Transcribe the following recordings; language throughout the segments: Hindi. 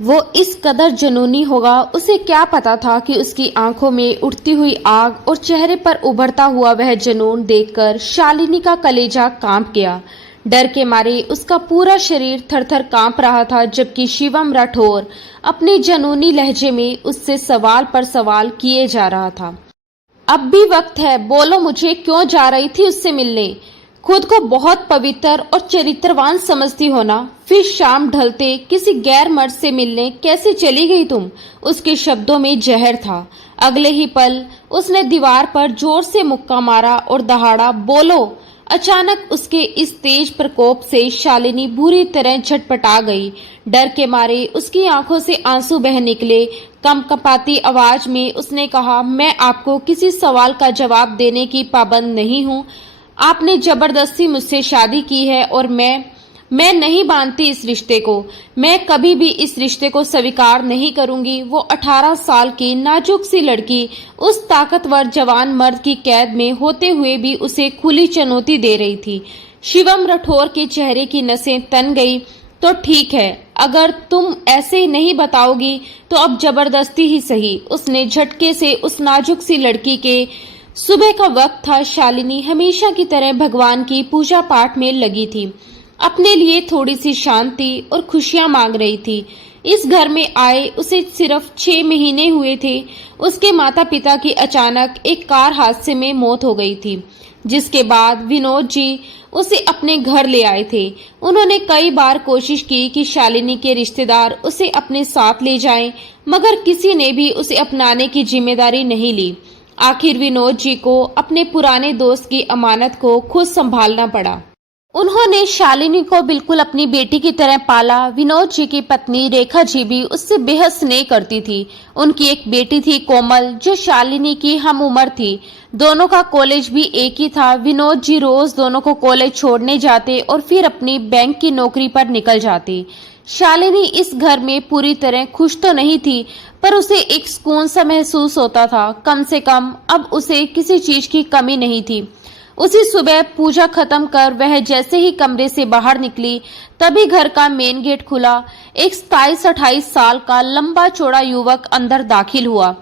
वो इस कदर जुनूनी होगा, उसे क्या पता था कि उसकी आंखों में उठती हुई आग और चेहरे पर उभरता हुआ वह जुनून देखकर शालिनी का कलेजा कांप गया। डर के मारे उसका पूरा शरीर थर-थर कांप रहा था, जबकि शिवम राठौर अपने जुनूनी लहजे में उससे सवाल पर सवाल किए जा रहा था। अब भी वक्त है, बोलो मुझे क्यों जा रही थी उससे मिलने? खुद को बहुत पवित्र और चरित्रवान समझती हो ना, फिर शाम ढलते किसी गैर मर्द से मिलने कैसे चली गई तुम? उसके शब्दों में जहर था। अगले ही पल उसने दीवार पर जोर से मुक्का मारा और दहाड़ा, बोलो। अचानक उसके इस तेज प्रकोप से शालिनी बुरी तरह झटपटा गई। डर के मारे उसकी आंखों से आंसू बह निकले। कंपकपाती आवाज में उसने कहा, मैं आपको किसी सवाल का जवाब देने की पाबंद नहीं हूँ। आपने जबरदस्ती मुझसे शादी की है और मैं नहीं मानती इस रिश्ते को। मैं कभी भी इस रिश्ते को स्वीकार नहीं करूंगी। वो 18 साल की नाजुक सी लड़की उस ताकतवर जवान मर्द की कैद में होते हुए भी उसे खुली चुनौती दे रही थी। शिवम राठौर के चेहरे की नसें तन गई। तो ठीक है, अगर तुम ऐसे नहीं बताओगी तो अब जबरदस्ती ही सही। उसने झटके से उस नाजुक सी लड़की के सुबह का वक्त था। शालिनी हमेशा की तरह भगवान की पूजा पाठ में लगी थी। अपने लिए थोड़ी सी शांति और खुशियां मांग रही थी। इस घर में आए उसे सिर्फ 6 महीने हुए थे। उसके माता पिता की अचानक एक कार हादसे में मौत हो गई थी, जिसके बाद विनोद जी उसे अपने घर ले आए थे। उन्होंने कई बार कोशिश की कि शालिनी के रिश्तेदार उसे अपने साथ ले जाएं, मगर किसी ने भी उसे अपनाने की जिम्मेदारी नहीं ली। आखिर विनोद जी को अपने पुराने दोस्त की अमानत को खुद संभालना पड़ा। उन्होंने शालिनी को बिल्कुल अपनी बेटी की तरह पाला। विनोद जी की पत्नी रेखा जी भी उससे बेहद स्नेह करती थी। उनकी एक बेटी थी कोमल, जो शालिनी की हम उम्र थी। दोनों का कॉलेज भी एक ही था। विनोद जी रोज दोनों को कॉलेज छोड़ने जाते और फिर अपनी बैंक की नौकरी पर निकल जाती। शालिनी इस घर में पूरी तरह खुश तो नहीं थी, पर उसे एक सुकून सा महसूस होता था। कम से कम अब उसे किसी चीज की कमी नहीं थी। उसी सुबह पूजा खत्म कर वह जैसे ही कमरे से बाहर निकली, तभी घर का मेन गेट खुला। एक 27-28 साल का लंबा चौड़ा युवक अंदर दाखिल हुआ।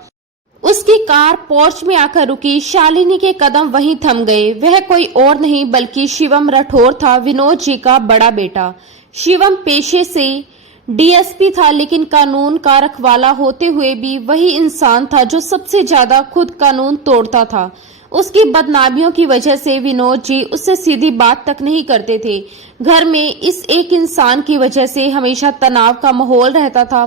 उसकी कार पोर्च में आकर रुकी। शालिनी के कदम वहीं थम गए। वह कोई और नहीं बल्कि शिवम राठौर था, विनोद जी का बड़ा बेटा। शिवम पेशे से डीएसपी था, लेकिन कानून का रखवाला होते हुए भी वही इंसान था जो सबसे ज्यादा खुद कानून तोड़ता था। उसकी बदनामियों की वजह से विनोद जी उससे सीधी बात तक नहीं करते थे। घर में इस एक इंसान की वजह से हमेशा तनाव का माहौल रहता था।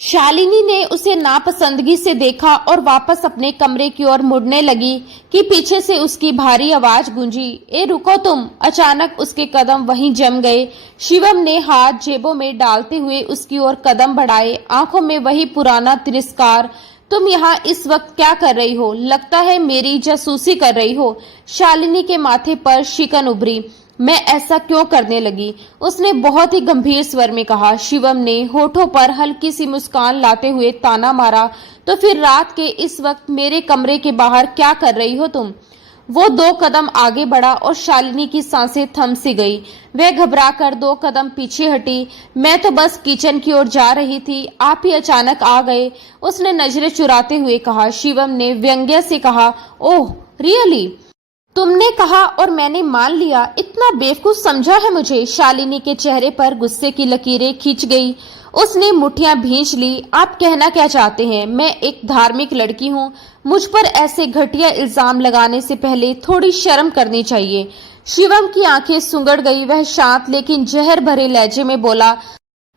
शालिनी ने उसे नापसंदगी से देखा और वापस अपने कमरे की ओर मुड़ने लगी कि पीछे से उसकी भारी आवाज गूंजी, ए रुको तुम। अचानक उसके कदम वहीं जम गए। शिवम ने हाथ जेबों में डालते हुए उसकी ओर कदम बढ़ाए, आंखों में वही पुराना तिरस्कार। तुम यहाँ इस वक्त क्या कर रही हो? लगता है मेरी जासूसी कर रही हो। शालिनी के माथे पर शिकन उभरी। मैं ऐसा क्यों करने लगी? उसने बहुत ही गंभीर स्वर में कहा। शिवम ने होठों पर हल्की सी मुस्कान लाते हुए ताना मारा, तो फिर रात के इस वक्त मेरे कमरे के बाहर क्या कर रही हो तुम? वो 2 कदम आगे बढ़ा और शालिनी की सांसें थम सी गई। वह घबराकर 2 कदम पीछे हटी। मैं तो बस किचन की ओर जा रही थी, आप ही अचानक आ गए, उसने नजरें चुराते हुए कहा। शिवम ने व्यंग्य से कहा, ओह रियली? तुमने कहा और मैंने मान लिया? इतना बेवकूफ समझा है मुझे? शालिनी के चेहरे पर गुस्से की लकीरें खिंच गई। उसने मुठ्ठियां भींच ली। आप कहना क्या चाहते हैं? मैं एक धार्मिक लड़की हूँ। मुझ पर ऐसे घटिया इल्जाम लगाने से पहले थोड़ी शर्म करनी चाहिए। शिवम की आंखें सुंगड़ गई। वह शांत लेकिन जहर भरे लहजे में बोला,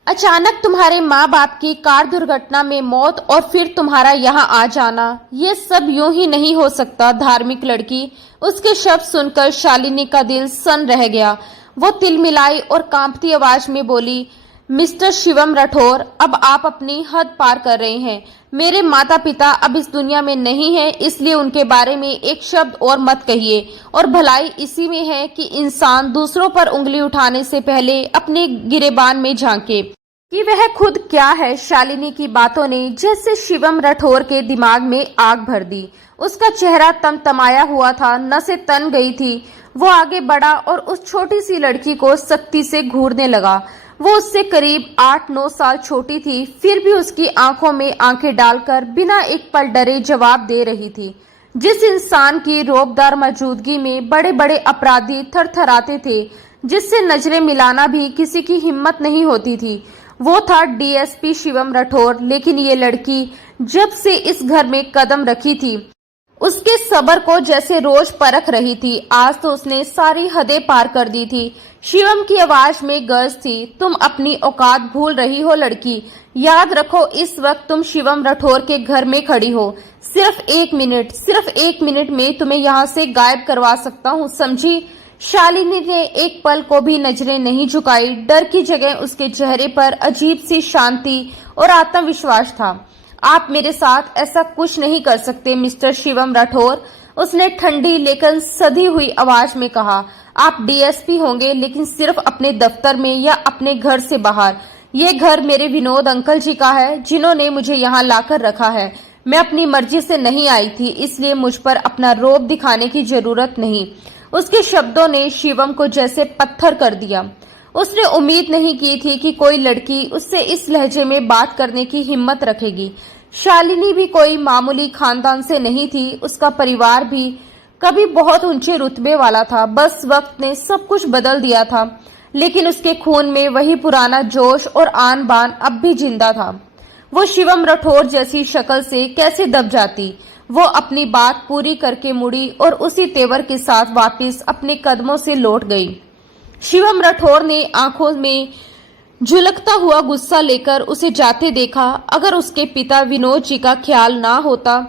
अचानक तुम्हारे माँ बाप की कार दुर्घटना में मौत और फिर तुम्हारा यहाँ आ जाना, ये सब यूं ही नहीं हो सकता धार्मिक लड़की। उसके शब्द सुनकर शालिनी का दिल सन रह गया। वो तिलमिलाई और कांपती आवाज में बोली, मिस्टर शिवम राठौर, अब आप अपनी हद पार कर रहे हैं। मेरे माता पिता अब इस दुनिया में नहीं है, इसलिए उनके बारे में एक शब्द और मत कहिए। और भलाई इसी में है कि इंसान दूसरों पर उंगली उठाने से पहले अपने गिरेबान में झांके कि वह खुद क्या है। शालिनी की बातों ने जैसे शिवम राठौर के दिमाग में आग भर दी। उसका चेहरा तमतमाया हुआ था, नसें तन गई थी। वो आगे बढ़ा और उस छोटी सी लड़की को सख्ती से घूरने लगा। वो उससे करीब 8-9 साल छोटी थी, फिर भी उसकी आंखों में आंखें डालकर बिना एक पल डरे जवाब दे रही थी। जिस इंसान की रौबदार मौजूदगी में बड़े बड़े अपराधी थरथराते थे, जिससे नजरें मिलाना भी किसी की हिम्मत नहीं होती थी, वो था डीएसपी शिवम राठौर। लेकिन ये लड़की जब से इस घर में कदम रखी थी, उसके सब्र को जैसे रोज परख रही थी। आज तो उसने सारी हदें पार कर दी थी। शिवम की आवाज में गर्ज थी, तुम अपनी औकात भूल रही हो लड़की। याद रखो, इस वक्त तुम शिवम राठौर के घर में खड़ी हो। सिर्फ एक मिनट में तुम्हें यहाँ से गायब करवा सकता हूँ, समझी? शालिनी ने एक पल को भी नजरें नहीं झुकाई। डर की जगह उसके चेहरे पर अजीब सी शांति और आत्मविश्वास था। आप मेरे साथ ऐसा कुछ नहीं कर सकते मिस्टर शिवम राठौर, उसने ठंडी लेकिन सधी हुई आवाज में कहा। आप डीएसपी होंगे, लेकिन सिर्फ अपने दफ्तर में या अपने घर से बाहर। ये घर मेरे विनोद अंकल जी का है, जिन्होंने मुझे यहाँ लाकर रखा है। मैं अपनी मर्जी से नहीं आई थी, इसलिए मुझ पर अपना रौब दिखाने की जरूरत नहीं। उसके शब्दों ने शिवम को जैसे पत्थर कर दिया। उसने उम्मीद नहीं की थी कि कोई लड़की उससे इस लहजे में बात करने की हिम्मत रखेगी। शालिनी भी कोई मामूली खानदान से नहीं थी, उसका परिवार भी कभी बहुत ऊंचे रुतबे वाला था। बस वक्त ने सब कुछ बदल दिया था, लेकिन उसके खून में वही पुराना जोश और आन बान अब भी जिंदा था। वो शिवम राठौर जैसी शक्ल से कैसे दब जाती। वो अपनी बात पूरी करके मुड़ी और उसी तेवर के साथ वापस अपने कदमों से लौट गई। शिवम राठौर ने आंखों में झुलकता हुआ गुस्सा लेकर उसे जाते देखा। अगर उसके पिता विनोद जी का ख्याल ना होता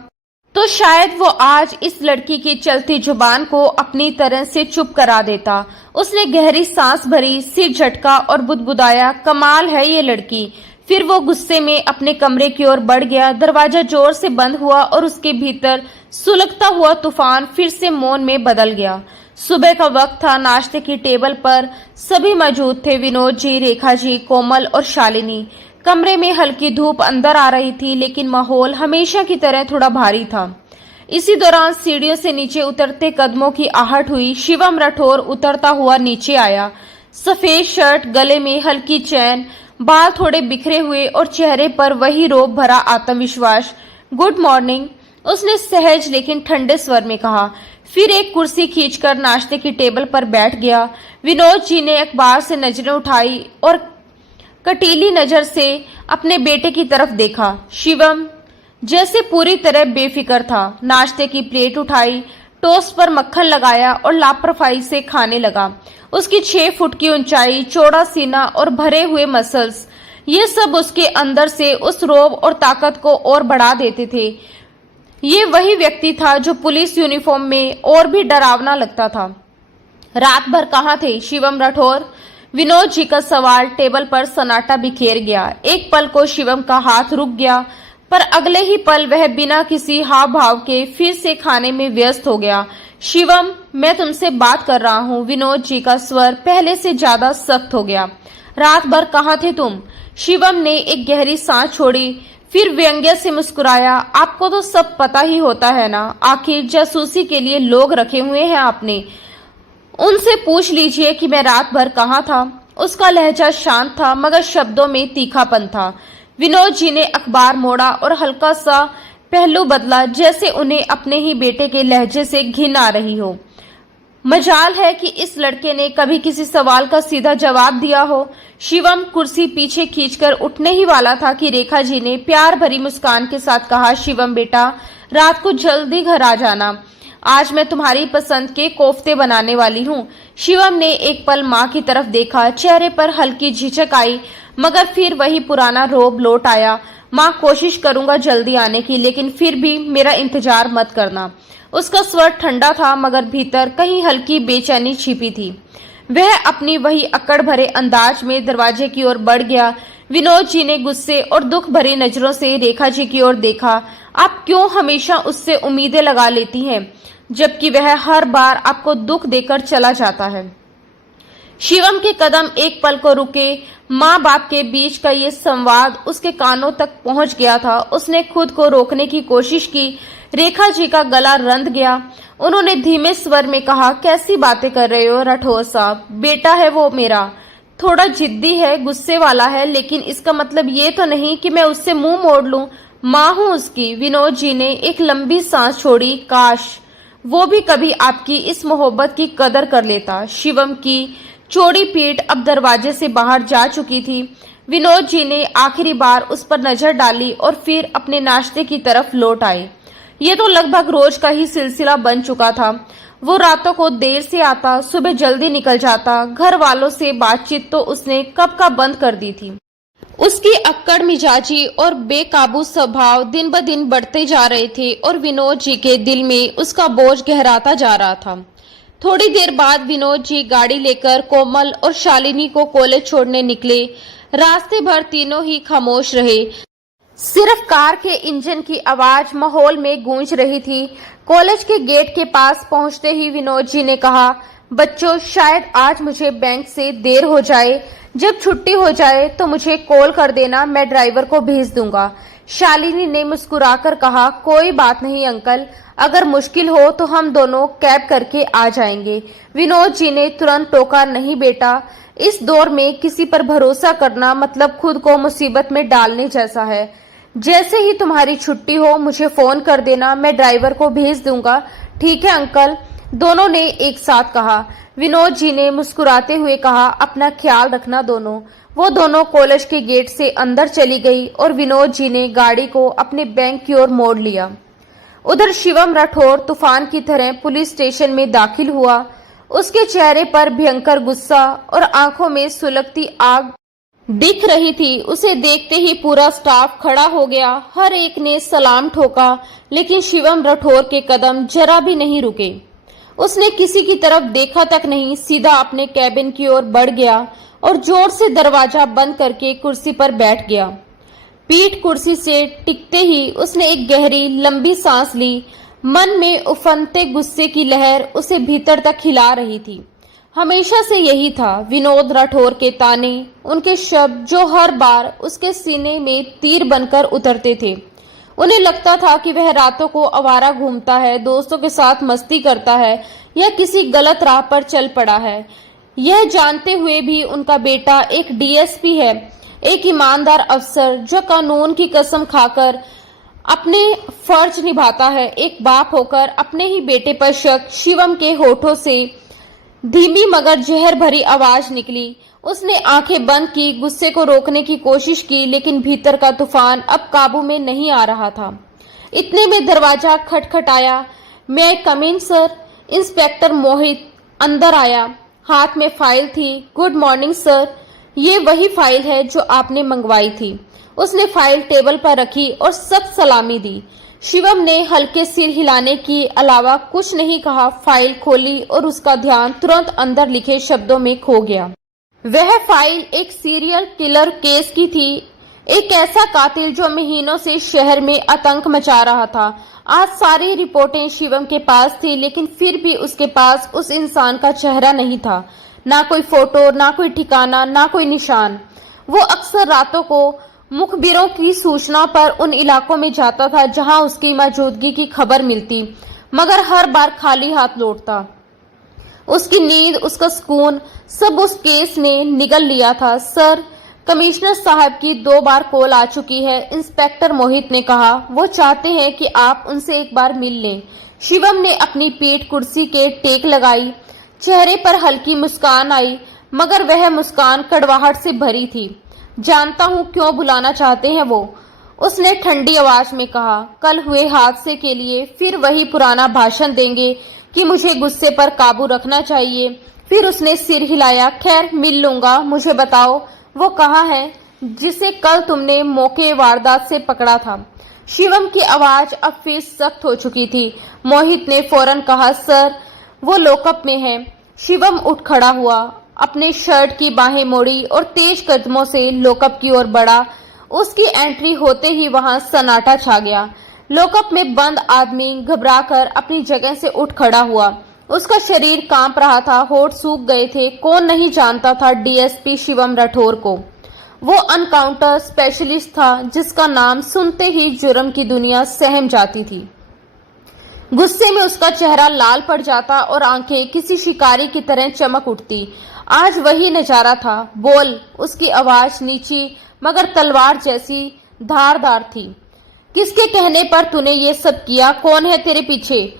तो शायद वो आज इस लड़की की चलती जुबान को अपनी तरह से चुप करा देता। उसने गहरी सांस भरी, सिर झटका और बुदबुदाया, कमाल है ये लड़की। फिर वो गुस्से में अपने कमरे की ओर बढ़ गया। दरवाजा जोर से बंद हुआ और उसके भीतर सुलगता हुआ तूफान फिर से मौन में बदल गया। सुबह का वक्त था। नाश्ते की टेबल पर सभी मौजूद थे, विनोद जी, रेखा जी, कोमल और शालिनी। कमरे में हल्की धूप अंदर आ रही थी, लेकिन माहौल हमेशा की तरह थोड़ा भारी था। इसी दौरान सीढ़ियों से नीचे उतरते कदमों की आहट हुई। शिवम राठौर उतरता हुआ नीचे आया। सफेद शर्ट, गले में हल्की चैन, बाल थोड़े बिखरे हुए और चेहरे पर वही रौब भरा आत्मविश्वास। गुड मॉर्निंग, उसने सहज लेकिन ठंडे स्वर में कहा। फिर एक कुर्सी खींचकर नाश्ते की टेबल पर बैठ गया। विनोद जी ने अखबार से नजरें उठाई और कटीली नजर से अपने बेटे की तरफ देखा। शिवम जैसे पूरी तरह बेफिक्र था। नाश्ते की प्लेट उठाई, टोस्ट पर मक्खन लगाया और लापरवाही से खाने लगा। उसकी 6 फुट की ऊंचाई, चौड़ा सीना और भरे हुए मसल्स, ये सब उसके अंदर से उस रौब और ताकत को और बढ़ा देते थे। ये वही व्यक्ति था जो पुलिस यूनिफॉर्म में और भी डरावना लगता था। रात भर कहाँ थे शिवम राठौर? विनोद जी का सवाल टेबल पर सन्नाटा बिखेर गया। एक पल को शिवम का हाथ रुक गया, पर अगले ही पल वह बिना किसी हाव भाव के फिर से खाने में व्यस्त हो गया। शिवम, मैं तुमसे बात कर रहा हूँ। विनोद जी का स्वर पहले से ज्यादा सख्त हो गया। रात भर कहाँ थे तुम? शिवम ने एक गहरी सांस छोड़ी, फिर व्यंग्य से मुस्कुराया। आपको तो सब पता ही होता है ना, आखिर जासूसी के लिए लोग रखे हुए हैं आपने। उनसे पूछ लीजिए कि मैं रात भर कहाँ था। उसका लहजा शांत था, मगर शब्दों में तीखापन था। विनोद जी ने अखबार मोड़ा और हल्का सा पहलू बदला, जैसे उन्हें अपने ही बेटे के लहजे से घिन आ रही हो। मजाल है कि इस लड़के ने कभी किसी सवाल का सीधा जवाब दिया हो। शिवम कुर्सी पीछे खींचकर उठने ही वाला था कि रेखा जी ने प्यार भरी मुस्कान के साथ कहा, शिवम बेटा, रात को जल्दी घर आ जाना, आज मैं तुम्हारी पसंद के कोफ्ते बनाने वाली हूँ। शिवम ने एक पल माँ की तरफ देखा। चेहरे पर हल्की झिझक आई, मगर फिर वही पुराना रौब लौट आया। माँ, कोशिश करूंगा जल्दी आने की, लेकिन फिर भी मेरा इंतजार मत करना। उसका स्वर ठंडा था, मगर भीतर कहीं हल्की बेचैनी छिपी थी। वह अपनी वही अकड़ भरे अंदाज में दरवाजे की ओर बढ़ गया। विनोद जी ने गुस्से और दुख भरी नजरों से रेखा जी की ओर देखा। आप क्यों हमेशा उससे उम्मीदें लगा लेती हैं, जबकि वह हर बार आपको दुख देकर चला जाता है? शिवम के कदम एक पल को रुके। माँ बाप के बीच का ये संवाद उसके कानों तक पहुंच गया था। उसने खुद को रोकने की कोशिश की। रेखा जी का गला रंध गया। उन्होंने धीमे स्वर में कहा, कैसी बातें कर रहे हो राठौर साहब? बेटा है वो मेरा, थोड़ा जिद्दी है, गुस्से वाला है, लेकिन इसका मतलब ये तो नहीं कि मैं उससे मुंह मोड़ लूं। माँ हूं उसकी। विनोद जी ने एक लंबी सांस छोड़ी। काश वो भी कभी आपकी इस मोहब्बत की कदर कर लेता। शिवम की चौड़ी पीठ अब दरवाजे से बाहर जा चुकी थी। विनोद जी ने आखिरी बार उस पर नजर डाली और फिर अपने नाश्ते की तरफ लौट आए। ये तो लगभग रोज का ही सिलसिला बन चुका था। वो रातों को देर से आता, सुबह जल्दी निकल जाता। घर वालों से बातचीत तो उसने कब का बंद कर दी थी। उसकी अक्कड़ मिजाजी और बेकाबू स्वभाव दिन ब दिन बढ़ते जा रहे थे और विनोद जी के दिल में उसका बोझ गहराता जा रहा था। थोड़ी देर बाद विनोद जी गाड़ी लेकर कोमल और शालिनी को कॉलेज छोड़ने निकले। रास्ते भर तीनों ही खामोश रहे। सिर्फ कार के इंजन की आवाज माहौल में गूंज रही थी। कॉलेज के गेट के पास पहुंचते ही विनोद जी ने कहा, बच्चों शायद आज मुझे बैंक से देर हो जाए। जब छुट्टी हो जाए तो मुझे कॉल कर देना, मैं ड्राइवर को भेज दूंगा। शालिनी ने मुस्कुराकर कहा, कोई बात नहीं अंकल, अगर मुश्किल हो तो हम दोनों कैब करके आ जाएंगे। विनोद जी ने तुरंत टोका, नहीं बेटा, इस दौर में किसी पर भरोसा करना मतलब खुद को मुसीबत में डालने जैसा है। जैसे ही तुम्हारी छुट्टी हो मुझे फोन कर देना, मैं ड्राइवर को भेज दूंगा। ठीक है अंकल, दोनों ने एक साथ कहा। विनोद जी ने मुस्कुराते हुए कहा, अपना ख्याल रखना दोनों। वो दोनों कॉलेज के गेट से अंदर चली गई और विनोद जी ने गाड़ी को अपने बैंक की ओर मोड़ लिया। उधर शिवम राठौर तूफान की तरह पुलिस स्टेशन में दाखिल हुआ। उसके चेहरे पर भयंकर गुस्सा और आंखों में सुलगती आग दिख रही थी। उसे देखते ही पूरा स्टाफ खड़ा हो गया। हर एक ने सलाम ठोका, लेकिन शिवम राठौर के कदम जरा भी नहीं रुके। उसने किसी की तरफ देखा तक नहीं, सीधा अपने कैबिन की ओर बढ़ गया और जोर से दरवाजा बंद करके कुर्सी पर बैठ गया। पीठ कुर्सी से टिकते ही उसने एक गहरी लंबी सांस ली। मन में उफनते गुस्से की लहर उसे भीतर तक हिला रही थी। हमेशा से यही था, विनोद राठौर के ताने, उनके शब्द जो हर बार उसके सीने में तीर बनकर उतरते थे। उन्हें लगता था कि वह रातों को आवारा घूमता है, दोस्तों के साथ मस्ती करता है या किसी गलत राह पर चल पड़ा है। यह जानते हुए भी उनका बेटा एक डीएसपी है, एक ईमानदार अफसर जो कानून की कसम खाकर अपने फर्ज निभाता है। एक बाप होकर अपने ही बेटे पर शक। शिवम के होठों से धीमी मगर जहर भरी आवाज निकली। उसने आंखें बंद की, गुस्से को रोकने की कोशिश की, लेकिन भीतर का तूफान अब काबू में नहीं आ रहा था। इतने में दरवाजा खटखटाया। मैं कम इन सर? इंस्पेक्टर मोहित अंदर आया। हाथ में फाइल थी। गुड मॉर्निंग सर, ये वही फाइल है जो आपने मंगवाई थी। उसने फाइल टेबल पर रखी और सख्त सलामी दी। शिवम ने हल्के सिर हिलाने के अलावा कुछ नहीं कहा। फाइल खोली और उसका ध्यान तुरंत अंदर लिखे शब्दों में खो गया। वह फाइल एक सीरियल किलर केस की थी, एक ऐसा कातिल जो महीनों से शहर में आतंक मचा रहा था। आज सारी रिपोर्टें शिवम के पास थी, लेकिन फिर भी उसके पास उस इंसान का चेहरा नहीं था। ना कोई फोटो, ना कोई ठिकाना, ना कोई निशान। वो अक्सर रातों को मुखबिरों की सूचना पर उन इलाकों में जाता था जहां उसकी मौजूदगी की खबर मिलती, मगर हर बार खाली हाथ लौटता। उसकी नींद, उसका सुकून, सब उस केस ने निगल लिया था। सर, कमिश्नर साहब की 2 बार कॉल आ चुकी है, इंस्पेक्टर मोहित ने कहा। वो चाहते हैं कि आप उनसे एक बार मिल लें। शिवम ने अपनी पीठ कुर्सी के टेक लगाई। चेहरे पर हल्की मुस्कान आई, मगर वह मुस्कान कड़वाहट से भरी थी। जानता हूं क्यों बुलाना चाहते हैं वो, उसने ठंडी आवाज में कहा। कल हुए हादसे के लिए फिर वही पुराना भाषण देंगे कि मुझे गुस्से पर काबू रखना चाहिए। फिर उसने सिर हिलाया। खैर, मिल लूंगा। मुझे बताओ वो कहाँ है जिसे कल तुमने मौके वारदात से पकड़ा था? शिवम की आवाज अब फिर सख्त हो चुकी थी। मोहित ने फौरन कहा, सर वो लॉकअप में है। शिवम उठ खड़ा हुआ, अपने शर्ट की बाहें मोड़ी और तेज कदमों से लॉकअप की ओर बढ़ा। उसकी एंट्री होते ही वहां सन्नाटा छा गया। लॉकअप में बंद आदमी घबराकर अपनी जगह से उठ खड़ा हुआ। उसका शरीर कांप रहा था, होठ सूख गए थे। कौन नहीं जानता था डीएसपी शिवम राठौर को। वो अनकाउंटर स्पेशलिस्ट था जिसका नाम सुनते ही जुर्म की दुनिया सहम जाती थी। गुस्से में उसका चेहरा लाल पड़ जाता और आंखें किसी शिकारी की तरह चमक उठती। आज वही नजारा था। बोल। उसकी आवाज नीची मगर तलवार जैसी धारदार थी। किसके कहने पर तूने ये सब किया? कौन है तेरे पीछे?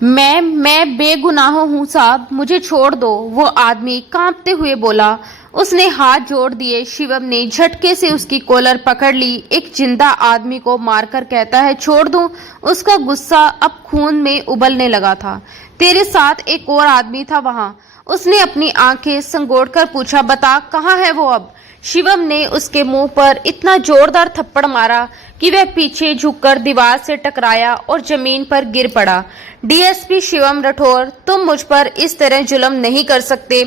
मैं बेगुनाह हूँ साहब, मुझे छोड़ दो, वो आदमी कांपते हुए बोला। उसने हाथ जोड़ दिए। शिवम ने झटके से उसकी कॉलर पकड़ ली। एक जिंदा आदमी को मारकर कहता है छोड़ दूं? उसका गुस्सा अब खून में उबलने लगा था। तेरे साथ एक और आदमी था वहां। उसने अपनी आंखें संगोड़कर पूछा, बता कहाँ है वो अब? शिवम ने उसके मुंह पर इतना जोरदार थप्पड़ मारा कि वह पीछे झुककर दीवार से टकराया और जमीन पर गिर पड़ा। डीएसपी शिवम राठौर, तुम मुझ पर इस तरह जुल्म नहीं कर सकते।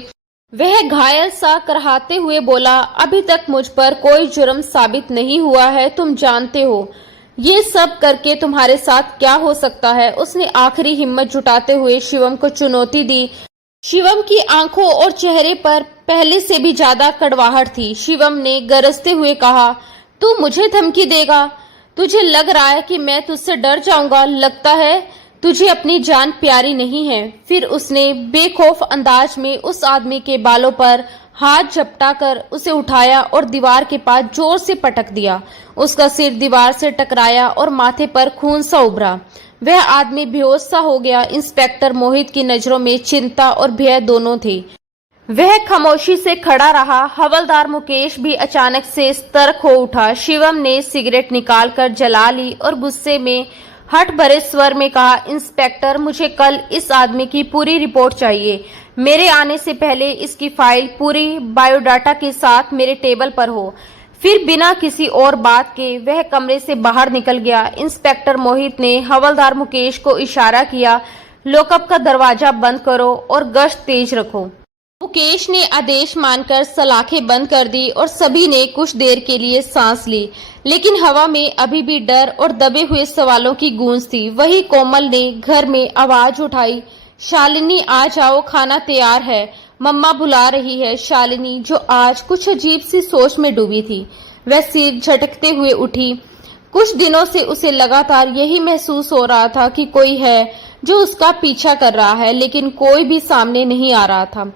वह घायल सा कराहते हुए बोला, अभी तक मुझ पर कोई जुर्म साबित नहीं हुआ है, तुम जानते हो ये सब करके तुम्हारे साथ क्या हो सकता है। उसने आखिरी हिम्मत जुटाते हुए शिवम को चुनौती दी। शिवम की आंखों और चेहरे पर पहले से भी ज्यादा कड़वाहट थी। शिवम ने गरजते हुए कहा, तू मुझे धमकी देगा? तुझे लग रहा है कि मैं तुझसे डर जाऊंगा? लगता है तुझे अपनी जान प्यारी नहीं है। फिर उसने बेखौफ अंदाज में उस आदमी के बालों पर हाथ झपटाकर उसे उठाया और दीवार के पास जोर से पटक दिया। उसका सिर दीवार से टकराया और माथे पर खून सा उभरा। वह आदमी बेहोश सा हो गया। इंस्पेक्टर मोहित की नजरों में चिंता और भय दोनों थे। वह खामोशी से खड़ा रहा। हवलदार मुकेश भी अचानक से सतर्क हो उठा। शिवम ने सिगरेट निकालकर जला ली और गुस्से में हठ भरे स्वर में कहा, इंस्पेक्टर मुझे कल इस आदमी की पूरी रिपोर्ट चाहिए। मेरे आने से पहले इसकी फाइल पूरी बायोडाटा के साथ मेरे टेबल पर हो। फिर बिना किसी और बात के वह कमरे से बाहर निकल गया। इंस्पेक्टर मोहित ने हवलदार मुकेश को इशारा किया, लॉकअप का दरवाजा बंद करो और गश्त तेज रखो। मुकेश ने आदेश मानकर सलाखें बंद कर दी और सभी ने कुछ देर के लिए सांस ली, लेकिन हवा में अभी भी डर और दबे हुए सवालों की गूंज थी। वही कोमल ने घर में आवाज उठाई, शालिनी आ जाओ, खाना तैयार है, मम्मा बुला रही है। शालिनी, जो आज कुछ अजीब सी सोच में डूबी थी, वह सिर झटकते हुए उठी। कुछ दिनों से उसे लगातार यही महसूस हो रहा था कि कोई है जो उसका पीछा कर रहा है, लेकिन कोई भी सामने नहीं आ रहा था।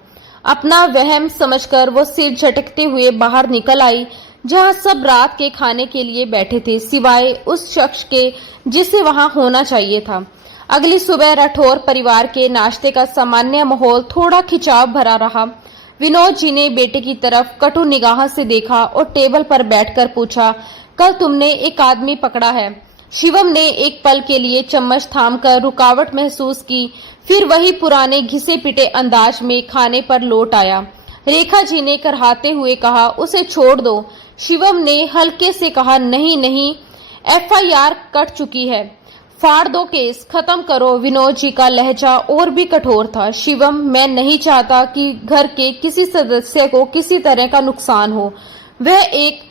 अपना वहम समझकर वो सिर झटकते हुए बाहर निकल आई, जहां सब रात के खाने के लिए बैठे थे, सिवाय उस शख्स के जिसे वहां होना चाहिए था। अगली सुबह राठौर परिवार के नाश्ते का सामान्य माहौल थोड़ा खिंचाव भरा रहा। विनोद जी ने बेटे की तरफ कटु निगाह से देखा और टेबल पर बैठकर पूछा, कल तुमने एक आदमी पकड़ा है? शिवम ने एक पल के लिए चम्मच थामकर रुकावट महसूस की, फिर वही पुराने घिसे पिटे अंदाज में खाने पर लौट आया। रेखा जी ने कराहते हुए कहा, उसे छोड़ दो। शिवम ने हल्के से कहा, नहीं नहीं, एफआईआर कट चुकी है, फाड़ दो केस, खत्म करो। विनोद जी का लहजा और भी कठोर था। शिवम, मैं नहीं चाहता कि घर के किसी सदस्य को किसी तरह का नुकसान हो। वह एक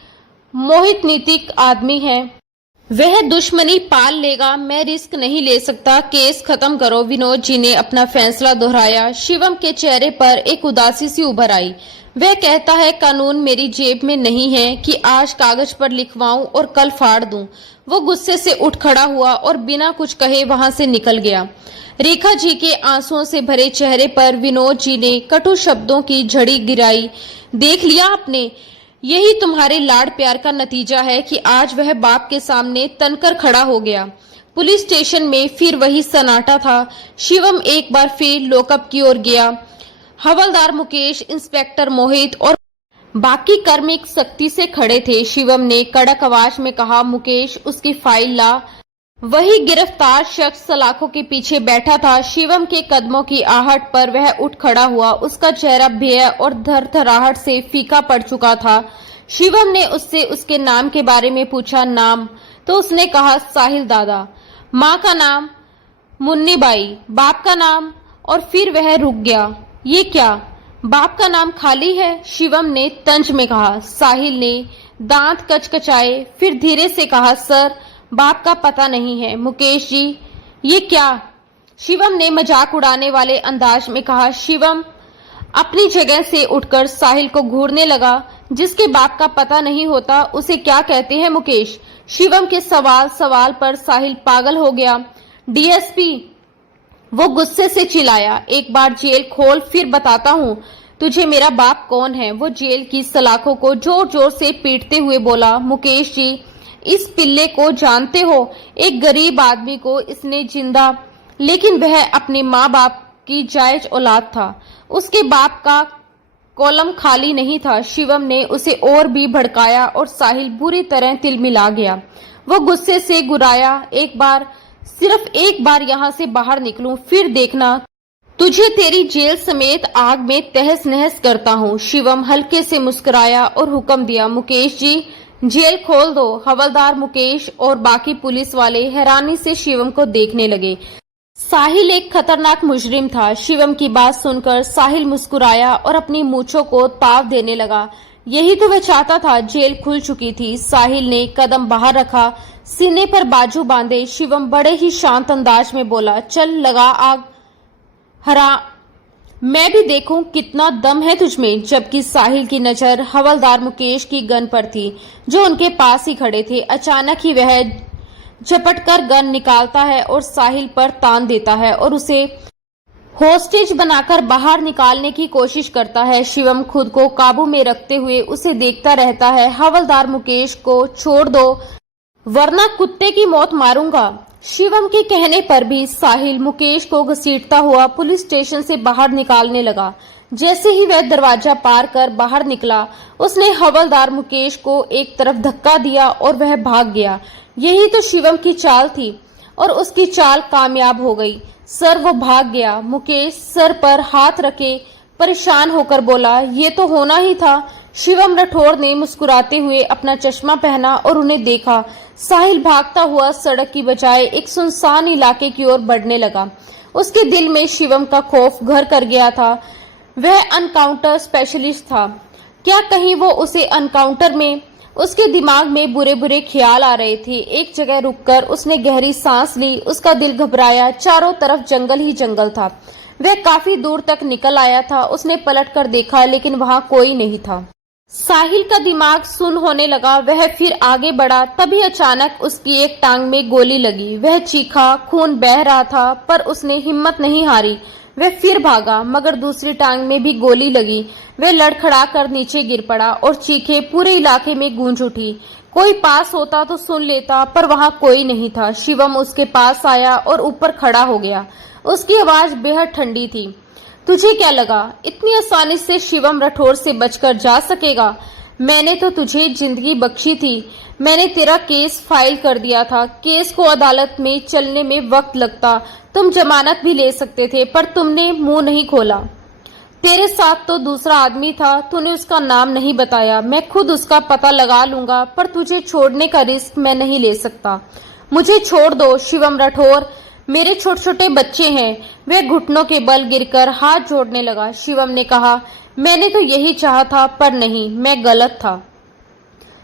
मोहित नीतिक आदमी है, वह दुश्मनी पाल लेगा, मैं रिस्क नहीं ले सकता, केस खत्म करो। विनोद जी ने अपना फैसला दोहराया। शिवम के चेहरे पर एक उदासी सी उभर आई। वह कहता है, कानून मेरी जेब में नहीं है कि आज कागज पर लिखवाऊं और कल फाड़ दूं। वो गुस्से से उठ खड़ा हुआ और बिना कुछ कहे वहां से निकल गया। रेखा जी के आंसुओं से भरे चेहरे पर विनोद जी ने कटु शब्दों की झड़ी गिराई। देख लिया आपने, यही तुम्हारे लाड़ प्यार का नतीजा है कि आज वह बाप के सामने तनकर खड़ा हो गया। पुलिस स्टेशन में फिर वही सन्नाटा था। शिवम एक बार फिर लॉकअप की ओर गया। हवलदार मुकेश, इंस्पेक्टर मोहित और बाकी कर्मी सख्ती से खड़े थे। शिवम ने कड़क आवाज में कहा, मुकेश उसकी फाइल ला। वही गिरफ्तार शख्स सलाखों के पीछे बैठा था। शिवम के कदमों की आहट पर वह उठ खड़ा हुआ। उसका चेहरा भय और थरथराहट से फीका पड़ चुका था। शिवम ने उससे उसके नाम के बारे में पूछा। नाम? तो उसने कहा, साहिल दादा। माँ का नाम? मुन्नी बाई। बाप का नाम? और फिर वह रुक गया। ये क्या, बाप का नाम खाली है? शिवम ने तंज में कहा। साहिल ने दांत कचकचाए, फिर धीरे से कहा, सर बाप का पता नहीं है। मुकेश जी, ये क्या? शिवम ने मजाक उड़ाने वाले अंदाज में कहा। शिवम अपनी जगह से उठकर साहिल को घूरने लगा। जिसके बाप का पता नहीं होता उसे क्या कहते हैं मुकेश? शिवम के सवाल पर साहिल पागल हो गया। डीएसपी, वो गुस्से से चिल्लाया, एक बार जेल खोल फिर बताता हूँ। तुझे मेरा बाप कौन है? वो जेल की सलाखों को जोर जोर से पीटते हुए बोला। मुकेश जी, इस पिल्ले को जानते हो? एक गरीब आदमी को इसने जिंदा, लेकिन वह अपने माँ बाप की जायज औलाद था। उसके बाप का कॉलम खाली नहीं था। शिवम ने उसे और भी भड़काया और साहिल बुरी तरह तिलमिला गया। वो गुस्से से गुर्राया, सिर्फ एक बार यहाँ से बाहर निकलूं, फिर देखना तुझे तेरी जेल समेत आग में तहस नहस करता हूँ। शिवम हल्के से मुस्कुराया और हुक्म दिया, मुकेश जी, जेल खोल दो। हवलदार मुकेश और बाकी पुलिस वाले हैरानी से शिवम को देखने लगे। साहिल एक खतरनाक मुजरिम था। शिवम की बात सुनकर साहिल मुस्कुराया और अपनी मूंछों को ताव देने लगा। यही तो वह चाहता था। जेल खुल चुकी थी। साहिल ने कदम बाहर रखा, सीने पर बाजू बांधे। शिवम बड़े ही शांत अंदाज में बोला, चल लगा आग, हरा, मैं भी देखूं कितना दम है तुझमें। जबकि साहिल की नजर हवलदार मुकेश की गन पर थी, जो उनके पास ही खड़े थे। अचानक ही वह झपटकर गन निकालता है और साहिल पर तान देता है और उसे होस्टेज बनाकर बाहर निकालने की कोशिश करता है। शिवम खुद को काबू में रखते हुए उसे देखता रहता है। हवलदार मुकेश को छोड़ दो, वरना कुत्ते की मौत मारूंगा। शिवम के कहने पर भी साहिल मुकेश को घसीटता हुआ पुलिस स्टेशन से बाहर निकालने लगा। जैसे ही वह दरवाजा पार कर बाहर निकला, उसने हवलदार मुकेश को एक तरफ धक्का दिया और वह भाग गया। यही तो शिवम की चाल थी और उसकी चाल कामयाब हो गई। सर, वो भाग गया। मुकेश सर पर हाथ रखे परेशान होकर बोला, ये तो होना ही था। शिवम राठौर ने मुस्कुराते हुए अपना चश्मा पहना और उन्हें देखा। साहिल भागता हुआ सड़क की बजाय एक सुनसान इलाके की ओर बढ़ने लगा। उसके दिल में शिवम का खौफ घर कर गया था। वह एनकाउंटर स्पेशलिस्ट था। क्या कहीं वो उसे एनकाउंटर में? उसके दिमाग में बुरे बुरे ख्याल आ रहे थे। एक जगह रुककर उसने गहरी सांस ली। उसका दिल घबराया। चारों तरफ जंगल ही जंगल था। वह काफी दूर तक निकल आया था। उसने पलटकर देखा, लेकिन वहां कोई नहीं था। साहिल का दिमाग सुन्न होने लगा। वह फिर आगे बढ़ा। तभी अचानक उसकी एक टांग में गोली लगी। वह चीखा, खून बह रहा था, पर उसने हिम्मत नहीं हारी। वह फिर भागा, मगर दूसरी टांग में भी गोली लगी। वह लड़खड़ाकर नीचे गिर पड़ा और चीखें पूरे इलाके में गूंज उठी। कोई पास होता तो सुन लेता, पर वहां कोई नहीं था। शिवम उसके पास आया और ऊपर खड़ा हो गया। उसकी आवाज बेहद ठंडी थी। तुझे क्या लगा इतनी आसानी से शिवम राठौर से बचकर जा सकेगा? मैंने तो तुझे जिंदगी बख्शी थी। मैंने तेरा केस फाइल कर दिया था। केस को अदालत में चलने में वक्त लगता। तुम जमानत भी ले सकते थे, पर तुमने मुंह नहीं खोला। तेरे साथ तो दूसरा आदमी था। तूने उसका नाम नहीं बताया। मैं खुद उसका पता लगा लूंगा, पर तुझे छोड़ने का रिस्क मैं नहीं ले सकता। मुझे छोड़ दो शिवम राठौर, मेरे छोटे छोटे बच्चे हैं। वह घुटनों के बल गिरकर हाथ जोड़ने लगा। शिवम ने कहा, मैंने तो यही चाहा था, पर नहीं, मैं गलत था।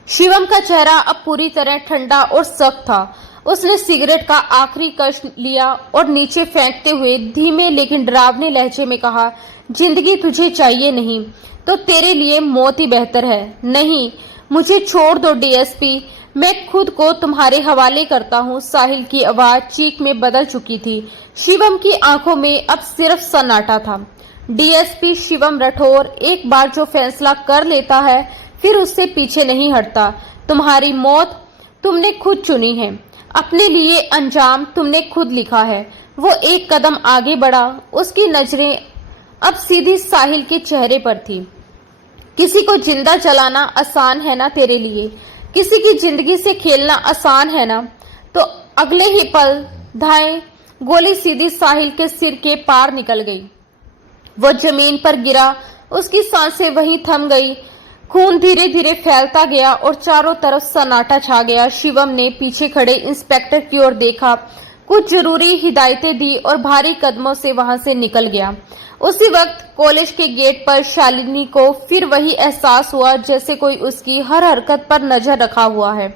शिवम का चेहरा अब पूरी तरह ठंडा और सख्त था। उसने सिगरेट का आखिरी कश लिया और नीचे फेंकते हुए धीमे लेकिन डरावने लहजे में कहा, जिंदगी तुझे चाहिए नहीं तो तेरे लिए मौत ही बेहतर है। नहीं, मुझे छोड़ दो डीएसपी, मैं खुद को तुम्हारे हवाले करता हूँ। साहिल की आवाज चीख में बदल चुकी थी। शिवम की आंखों में अब सिर्फ सन्नाटा था। डीएसपी शिवम राठौर एक बार जो फैसला कर लेता है, फिर उससे पीछे नहीं हटता। तुम्हारी मौत तुमने खुद चुनी है। अपने लिए अंजाम तुमने खुद लिखा है। वो एक कदम आगे बढ़ा। उसकी नजरें अब सीधी साहिल के चेहरे पर थी। किसी को जिंदा जलाना आसान है ना तेरे लिए? किसी की जिंदगी से खेलना आसान है ना? तो अगले ही पल धाएं गोली सीधी साहिल के सिर के पार निकल गई। वो जमीन पर गिरा। उसकी सांसें वहीं थम गई। खून धीरे धीरे फैलता गया और चारों तरफ सन्नाटा छा गया। शिवम ने पीछे खड़े इंस्पेक्टर की ओर देखा, कुछ जरूरी हिदायतें दी और भारी कदमों से वहां से निकल गया। उसी वक्त कॉलेज के गेट पर शालिनी को फिर वही एहसास हुआ, जैसे कोई उसकी हर हरकत पर नजर रखा हुआ है।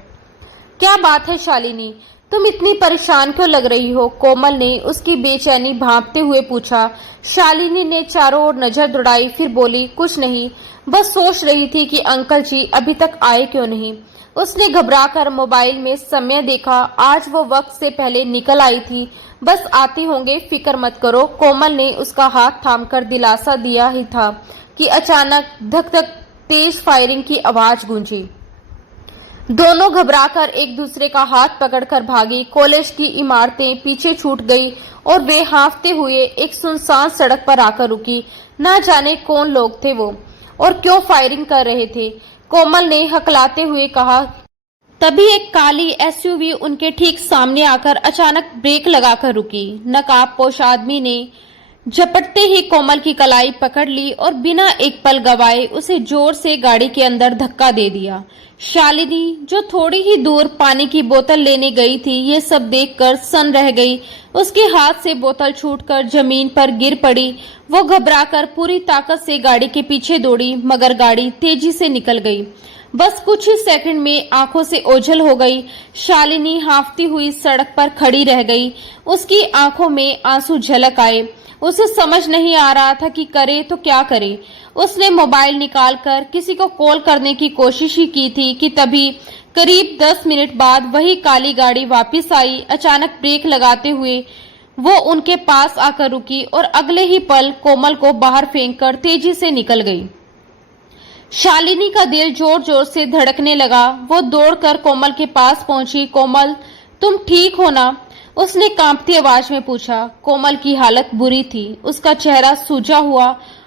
क्या बात है शालिनी, तुम इतनी परेशान क्यों लग रही हो? कोमल ने उसकी बेचैनी भांपते हुए पूछा। शालिनी ने चारों ओर नजर दौड़ाई, फिर बोली, कुछ नहीं, बस सोच रही थी कि अंकल जी अभी तक आए क्यों नहीं। उसने घबराकर मोबाइल में समय देखा। आज वो वक्त से पहले निकल आई थी। बस आती होंगे, फिक्र मत करो। कोमल ने उसका हाथ थामकर दिलासा दिया ही था कि अचानक धक धक तेज फायरिंग की आवाज गूंजी। दोनों घबराकर एक दूसरे का हाथ पकड़कर भागे। कॉलेज की इमारतें पीछे छूट गई और वे हाँफते हुए एक सुनसान सड़क पर आकर रुकी। न जाने कौन लोग थे वो और क्यों फायरिंग कर रहे थे। कोमल ने हकलाते हुए कहा। तभी एक काली एसयूवी उनके ठीक सामने आकर अचानक ब्रेक लगाकर रुकी। नकाबपोश आदमी ने झपटते ही कोमल की कलाई पकड़ ली और बिना एक पल गवाए उसे जोर से गाड़ी के अंदर धक्का दे दिया। शालिनी, जो थोड़ी ही दूर पानी की बोतल लेने गई थी, ये सब देखकर सन्न रह गई। उसके हाथ से बोतल छूटकर जमीन पर गिर पड़ी। वो घबराकर पूरी ताकत से गाड़ी के पीछे दौड़ी, मगर गाड़ी तेजी से निकल गई। बस कुछ ही सेकंड में आंखों से ओझल हो गई। शालिनी हाँफती हुई सड़क पर खड़ी रह गई। उसकी आंखों में आंसू झलक आए। उसे समझ नहीं आ रहा था कि करे तो क्या करे। उसने मोबाइल निकालकर किसी को कॉल करने की कोशिश ही की थी कि तभी करीब 10 मिनट बाद वही काली गाड़ी वापस आई। अचानक ब्रेक लगाते हुए वो उनके पास आकर रुकी और अगले ही पल कोमल को बाहर फेंककर तेजी से निकल गई। शालिनी का दिल जोर जोर से धड़कने लगा। वो दौड़कर कोमल के पास पहुंची। कोमल, तुम ठीक हो ना? उसने कांपती आवाज में पूछा। कोमल की हालत बुरी थी। उसका चेहरा सूजा हुआ,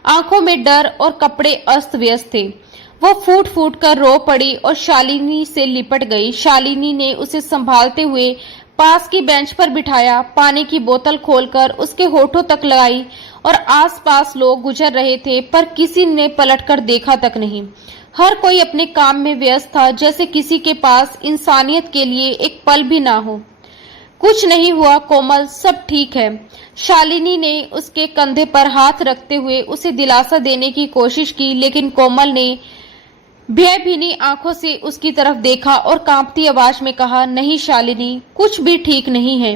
आंखों में डर और कपड़े अस्त व्यस्त थे। वो फूट फूट कर रो पड़ी और शालिनी से लिपट गई। शालिनी ने उसे संभालते हुए पास की बेंच पर बिठाया, पानी की बोतल खोलकर उसके होठों तक लगाई और आसपास लोग गुजर रहे थे पर किसी ने पलटकर देखा तक नहीं। हर कोई अपने काम में व्यस्त था, जैसे किसी के पास इंसानियत के लिए एक पल भी ना हो। कुछ नहीं हुआ कोमल, सब ठीक है। शालिनी ने उसके कंधे पर हाथ रखते हुए उसे दिलासा देने की कोशिश की, लेकिन कोमल ने भयभीनी आंखों से उसकी तरफ देखा और कांपती आवाज में कहा, नहीं शालिनी, कुछ भी ठीक नहीं है।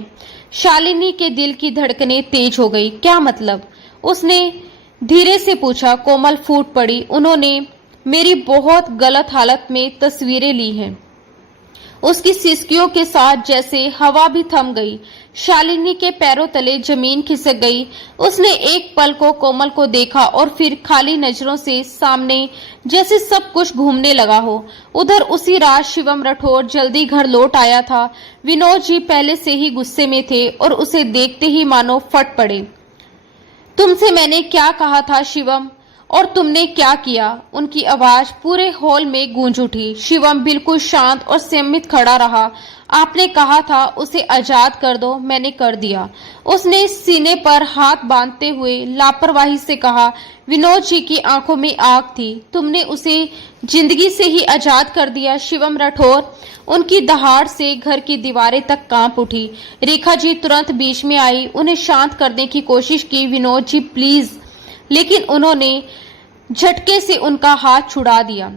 शालिनी के दिल की धड़कनें तेज हो गई। क्या मतलब? उसने धीरे से पूछा। कोमल फूट पड़ी। उन्होंने मेरी बहुत गलत हालत में तस्वीरें ली हैं। उसकी सिसकियों के साथ जैसे हवा भी थम गई। शालिनी के पैरों तले जमीन खिसक गई। उसने एक पल को कोमल को देखा और फिर खाली नजरों से सामने जैसे सब कुछ घूमने लगा हो। उधर उसी रात शिवम राठौर जल्दी घर लौट आया था। विनोद जी पहले से ही गुस्से में थे और उसे देखते ही मानो फट पड़े। तुमसे मैंने क्या कहा था शिवम, और तुमने क्या किया? उनकी आवाज पूरे हॉल में गूंज उठी। शिवम बिल्कुल शांत और संयमित खड़ा रहा। आपने कहा था उसे आजाद कर दो, मैंने कर दिया। उसने सीने पर हाथ बांधते हुए लापरवाही से कहा। विनोद जी की आंखों में आग थी। तुमने उसे जिंदगी से ही आजाद कर दिया शिवम राठौर। उनकी दहाड़ से घर की दीवारें तक कांप उठी। रेखा जी तुरंत बीच में आई, उन्हें शांत करने की कोशिश की। विनोद जी प्लीज, लेकिन उन्होंने झटके से उनका हाथ छुड़ा दिया।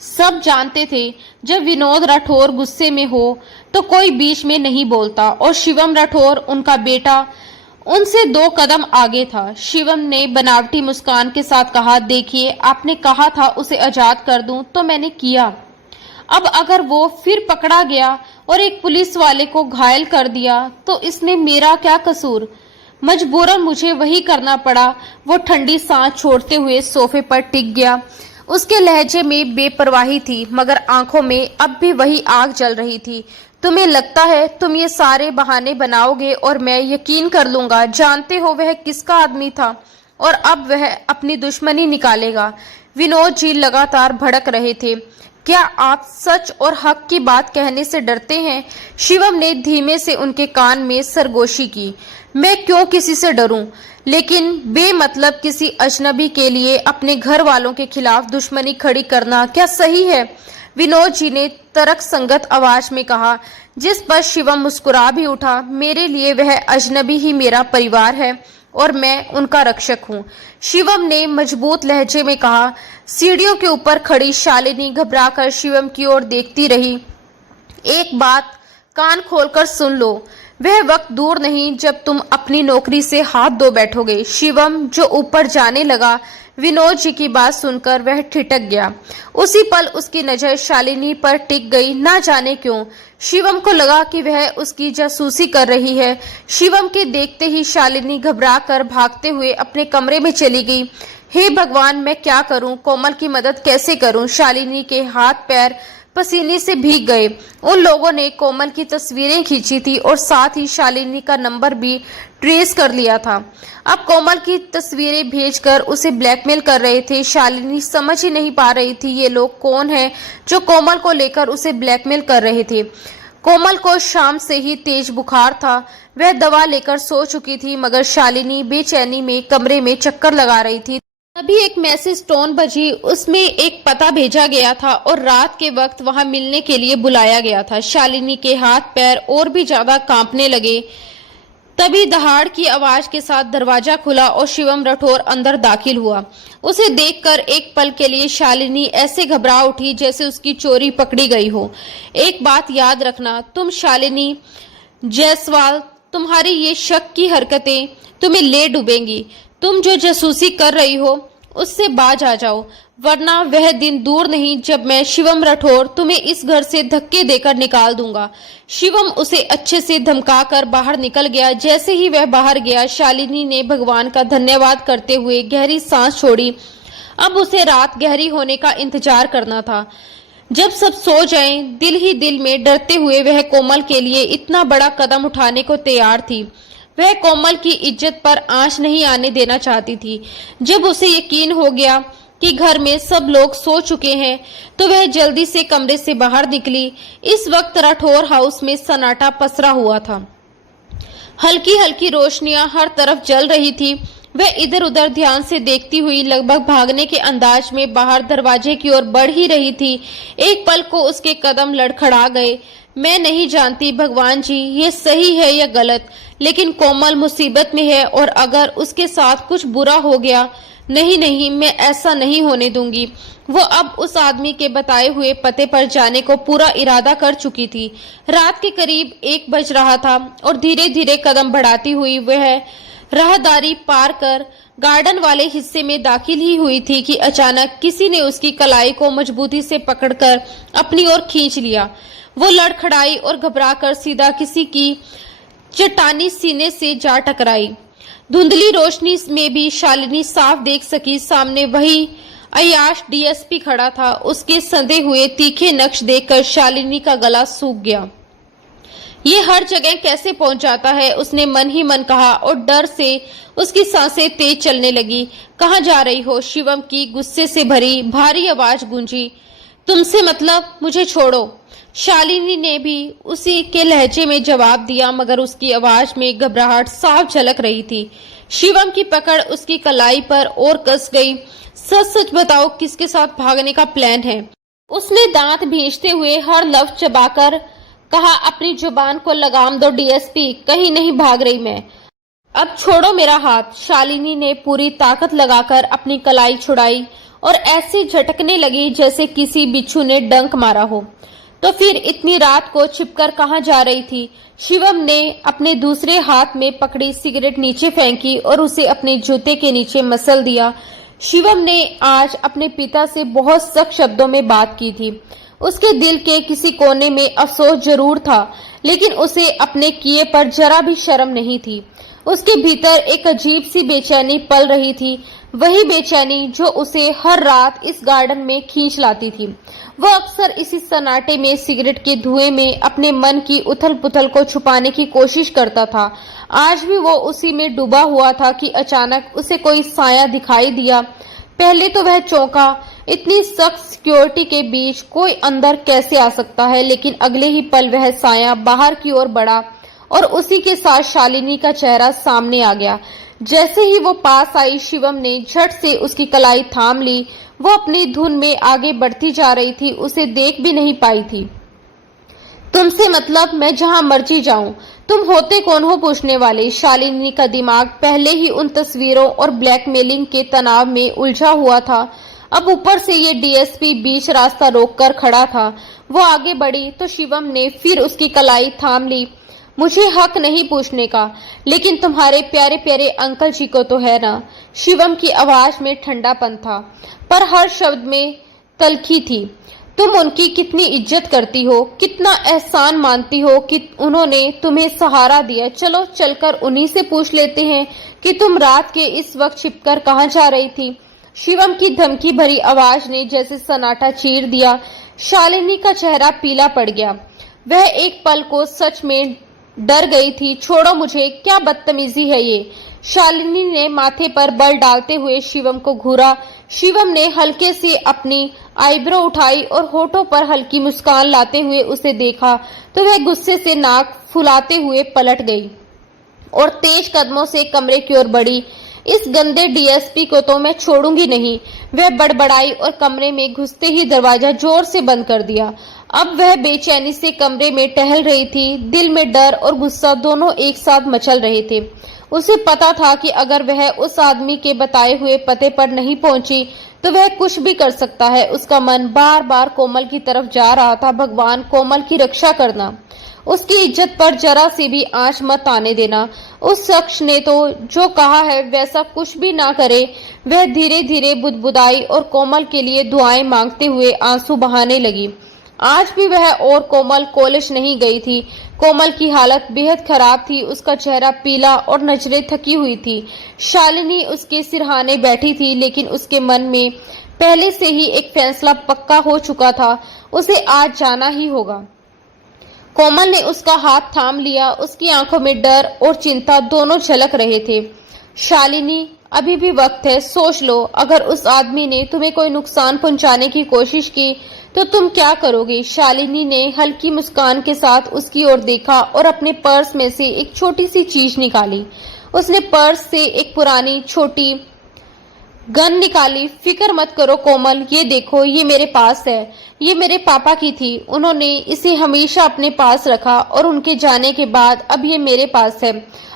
सब जानते थे जब विनोद राठौर गुस्से में हो तो कोई बीच में नहीं बोलता, और शिवम राठौर उनका बेटा उनसे 2 कदम आगे था। शिवम ने बनावटी मुस्कान के साथ कहा, देखिए आपने कहा था उसे आजाद कर दूं तो मैंने किया। अब अगर वो फिर पकड़ा गया और एक पुलिस वाले को घायल कर दिया तो इसमें मेरा क्या कसूर? मजबूरन मुझे वही करना पड़ा। वो ठंडी सांस छोड़ते हुए सोफे पर टिक गया। उसके लहजे में बेपरवाही थी, मगर आंखों में अब भी वही आग जल रही थी। तुम्हें लगता है तुम ये सारे बहाने बनाओगे और मैं यकीन कर लूंगा? जानते हो वह किसका आदमी था और अब वह अपनी दुश्मनी निकालेगा। विनोद जी लगातार भड़क रहे थे। क्या आप सच और हक की बात कहने से डरते हैं? शिवम ने धीमे से उनके कान में सरगोशी की। मैं क्यों किसी से डरूं, लेकिन बेमतलब किसी अजनबी के लिए अपने घर वालों के खिलाफ दुश्मनी खड़ी करना क्या सही है? विनोद जी ने तर्क संगत आवाज में कहा, जिस पर शिवम मुस्कुरा भी उठा। मेरे लिए वह अजनबी ही मेरा परिवार है और मैं उनका रक्षक हूँ। शिवम ने मजबूत लहजे में कहा। सीढ़ियों के ऊपर खड़ी शालिनी घबराकर शिवम की ओर देखती रही। एक बात कान खोलकर सुन लो, वह वक्त दूर नहीं जब तुम अपनी नौकरी से हाथ धो बैठोगे। शिवम जो ऊपर जाने लगा, विनोद जी की बात सुनकर वह ठिठक गया। उसी पल उसकी नजर शालिनी पर टिक गई। ना जाने क्यों शिवम को लगा कि वह उसकी जासूसी कर रही है। शिवम के देखते ही शालिनी घबराकर भागते हुए अपने कमरे में चली गई। हे भगवान, मैं क्या करूं? कोमल की मदद कैसे करूं? शालिनी के हाथ पैर पसीने से भीग गए। उन लोगों ने कोमल की तस्वीरें खींची थी और साथ ही शालिनी का नंबर भी ट्रेस कर लिया था। अब कोमल की तस्वीरें भेजकर उसे ब्लैकमेल कर रहे थे। शालिनी समझ ही नहीं पा रही थी ये लोग कौन हैं जो कोमल को लेकर उसे ब्लैकमेल कर रहे थे। कोमल को शाम से ही तेज बुखार था। वह दवा लेकर सो चुकी थी, मगर शालिनी बेचैनी में कमरे में चक्कर लगा रही थी। तभी एक मैसेज टोन बजी। उसमें एक पता भेजा गया था और रात के वक्त वहां मिलने के लिए बुलाया गया था। शालिनी के हाथ पैर और भी ज्यादा कांपने लगे। तभी दहाड़ की आवाज के साथ दरवाजा खुला और शिवम राठौर अंदर दाखिल हुआ। उसे देखकर एक पल के लिए शालिनी ऐसे घबरा उठी जैसे उसकी चोरी पकड़ी गई हो। एक बात याद रखना, तुम शालिनी जायसवाल, तुम्हारी ये शक की हरकतें तुम्हें ले डूबेंगी। तुम जो जासूसी कर रही हो उससे बाज आ जाओ, वरना वह दिन दूर नहीं जब मैं शिवम राठौर तुम्हें इस घर से धक्के देकर निकाल दूंगा। शिवम उसे अच्छे से धमकाकर बाहर निकल गया। जैसे ही वह बाहर गया, शालिनी ने भगवान का धन्यवाद करते हुए गहरी सांस छोड़ी। अब उसे रात गहरी होने का इंतजार करना था। जब सब सो जाएं, दिल ही दिल में डरते हुए वह कोमल के लिए इतना बड़ा कदम उठाने को तैयार थी। वह कोमल की इज्जत पर आंच नहीं आने देना चाहती थी। जब उसे यकीन हो गया कि घर में सब लोग सो चुके हैं, तो वह जल्दी से कमरे से बाहर निकली। इस वक्त राठौर हाउस में सन्नाटा पसरा हुआ था। हल्की हल्की रोशनियां हर तरफ जल रही थी। वह इधर उधर ध्यान से देखती हुई लगभग भागने के अंदाज में बाहर दरवाजे की ओर बढ़ ही रही थी। एक पल को उसके कदम लड़खड़ा गए। मैं नहीं जानती भगवान जी ये सही है या गलत, लेकिन कोमल मुसीबत में है और अगर उसके साथ कुछ बुरा हो गया, नहीं नहीं, मैं ऐसा नहीं होने दूंगी। वो अब उस आदमी के बताए हुए पते पर जाने को पूरा इरादा कर चुकी थी। रात के करीब 1 बज रहा था और धीरे धीरे कदम बढ़ाती हुई वह राहदारी पार कर गार्डन वाले हिस्से में दाखिल ही हुई थी कि अचानक किसी ने उसकी कलाई को मजबूती से पकड़कर अपनी ओर खींच लिया। वो लड़खड़ाई और घबराकर सीधा किसी की चट्टानी सीने से जा टकराई। धुंधली रोशनी में भी शालिनी साफ देख सकी। सामने वही अयाश डीएसपी खड़ा था। उसके संधे हुए तीखे नक्श देखकर शालिनी का गला सूख गया। ये हर जगह कैसे पहुंच जाता है, उसने मन ही मन कहा और डर से उसकी सांसें तेज चलने लगी। कहाँ जा रही हो? शिवम की गुस्से से भरी भारी आवाज गूंजी। तुमसे मतलब, मुझे छोड़ो। शालिनी ने भी उसी के लहजे में जवाब दिया, मगर उसकी आवाज में घबराहट साफ झलक रही थी। शिवम की पकड़ उसकी कलाई पर और कस गई। सच सच बताओ, किसके साथ भागने का प्लान है? उसने दांत भींचते हुए हर लफ्ज चबाकर कहा। अपनी जुबान को लगाम दो डीएसपी, कहीं नहीं भाग रही मैं। अब छोड़ो मेरा हाथ। शालिनी ने पूरी ताकत लगाकर अपनी कलाई छुड़ाई और ऐसे झटकने लगी जैसे किसी बिच्छू ने डंक मारा हो। तो फिर इतनी रात को छिपकर कहाँ जा रही थी? शिवम ने अपने दूसरे हाथ में पकड़ी सिगरेट नीचे फेंकी और उसे अपने जूते के नीचे मसल दिया। शिवम ने आज अपने पिता से बहुत सख्त शब्दों में बात की थी। उसके दिल के किसी कोने में अफसोस जरूर था, लेकिन उसे अपने किए पर जरा भी शर्म नहीं थी। उसके भीतर एक अजीब सी बेचैनी पल रही थी, वही बेचैनी जो उसे हर रात इस गार्डन में खींच लाती थी। वो अक्सर इसी सन्नाटे में सिगरेट के धुएं में अपने मन की उथल पुथल को छुपाने की कोशिश करता था। आज भी वो उसी में डूबा हुआ था कि अचानक उसे कोई साया दिखाई दिया। पहले तो वह चौंका, इतनी सख्त सिक्योरिटी के बीच कोई अंदर कैसे आ सकता है, लेकिन अगले ही पल वह साया बाहर की ओर बढ़ा और उसी के साथ शालिनी का चेहरा सामने आ गया। जैसे ही वो पास आई, शिवम ने झट से उसकी कलाई थाम ली। वो अपनी धुन में आगे बढ़ती जा रही थी, उसे देख भी नहीं पाई थी। तुमसे मतलब, मैं जहां मर्जी जाऊं, तुम होते कौन हो पूछने वाले? शालिनी का दिमाग पहले ही उन तस्वीरों और ब्लैकमेलिंग के तनाव में उलझा हुआ था। अब ऊपर से ये डीएसपी बीच रास्ता रोककर खड़ा था। वो आगे बढ़ी तो शिवम ने फिर उसकी कलाई थाम ली। मुझे हक नहीं पूछने का, लेकिन तुम्हारे प्यारे प्यारे अंकल जी को तो है ना? शिवम की आवाज में ठंडापन था, पर हर शब्द में तलखी थी। तुम उनकी कितनी इज्जत करती हो, कितना एहसान मानती हो कि उन्होंने तुम्हें सहारा दिया। चलो चलकर उन्हीं से पूछ लेते हैं कि तुम रात के इस वक्त छिपकर कहाँ जा रही थी। शिवम की धमकी भरी आवाज ने जैसे सन्नाटा चीर दिया। शालिनी का चेहरा पीला पड़ गया। वह एक पल को सच में डर गई थी। छोड़ो मुझे, क्या बदतमीजी है ये। शालिनी ने माथे पर बल डालते हुए शिवम को घूरा। शिवम ने हल्के से अपनी आईब्रो उठाई और होठों पर हल्की मुस्कान लाते हुए उसे देखा तो वह गुस्से से नाक फुलाते हुए पलट गई और तेज कदमों से कमरे की ओर बढ़ी। इस गंदे डीएसपी को तो मैं छोड़ूंगी नहीं, वह बड़बड़ाई और कमरे में घुसते ही दरवाजा जोर से बंद कर दिया। अब वह बेचैनी से कमरे में टहल रही थी। दिल में डर और गुस्सा दोनों एक साथ मचल रहे थे। उसे पता था कि अगर वह उस आदमी के बताए हुए पते पर नहीं पहुंची तो वह कुछ भी कर सकता है। उसका मन बार बार कोमल की तरफ जा रहा था। भगवान, कोमल की रक्षा करना, उसकी इज्जत पर जरा सी भी आंच मत आने देना। उस शख्स ने तो जो कहा है वैसा कुछ भी ना करे। वह धीरे धीरे बुदबुदाई और कोमल के लिए दुआएं मांगते हुए आंसू बहाने लगी। आज भी वह और कोमल कॉलेज नहीं गई थी। कोमल की हालत बेहद खराब थी। उसका चेहरा पीला और नजरें थकी हुई थी। शालिनी उसके सिरहाने बैठी थी, लेकिन उसके मन में पहले से ही एक फैसला पक्का हो चुका था, उसे आज जाना ही होगा। कोमल ने उसका हाथ थाम लिया। उसकी आंखों में डर और चिंता दोनों झलक रहे थे। शालिनी, अभी भी वक्त है, सोच लो। अगर उस आदमी ने तुम्हें कोई नुकसान पहुंचाने की कोशिश की तो तुम क्या करोगी? शालिनी ने हल्की मुस्कान के साथ उसकी ओर देखा और अपने पर्स में से एक छोटी सी चीज निकाली। उसने पर्स से एक पुरानी छोटी गन निकाली। फिक्र मत करो कोमल, ये देखो, ये मेरे पास है। ये मेरे पापा की थी। उन्होंने इसे हमेशा अपने पास रखा और उनके जाने के बाद अब ये मेरे पास है।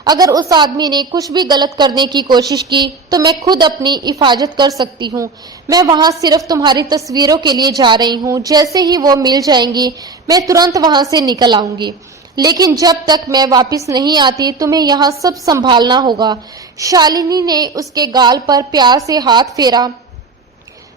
अगर उस आदमी ने कुछ भी गलत करने की कोशिश की तो मैं खुद अपनी हिफाजत कर सकती हूँ। मैं वहाँ सिर्फ तुम्हारी तस्वीरों के लिए जा रही हूँ। जैसे ही वो मिल जाएंगी मैं तुरंत वहाँ से निकल आऊंगी, लेकिन जब तक मैं वापस नहीं आती तुम्हें यहाँ सब संभालना होगा। शालिनी ने उसके गाल पर प्यार से हाथ फेरा।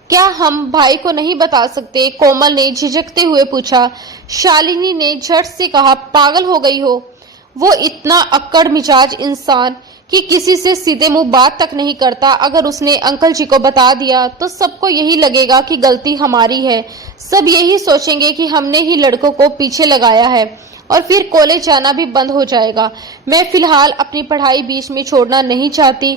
क्या हम भाई को नहीं बता सकते? कोमल ने झिझकते हुए पूछा। शालिनी ने झट से कहा, पागल हो गई हो? वो इतना अक्कड़ मिजाज इंसान कि किसी से सीधे मुंह बात तक नहीं करता। अगर उसने अंकल जी को बता दिया तो सबको यही लगेगा कि गलती हमारी है। सब यही सोचेंगे कि हमने ही लड़कों को पीछे लगाया है और फिर कॉलेज जाना भी बंद हो जाएगा। मैं फिलहाल अपनी पढ़ाई बीच में छोड़ना नहीं चाहती।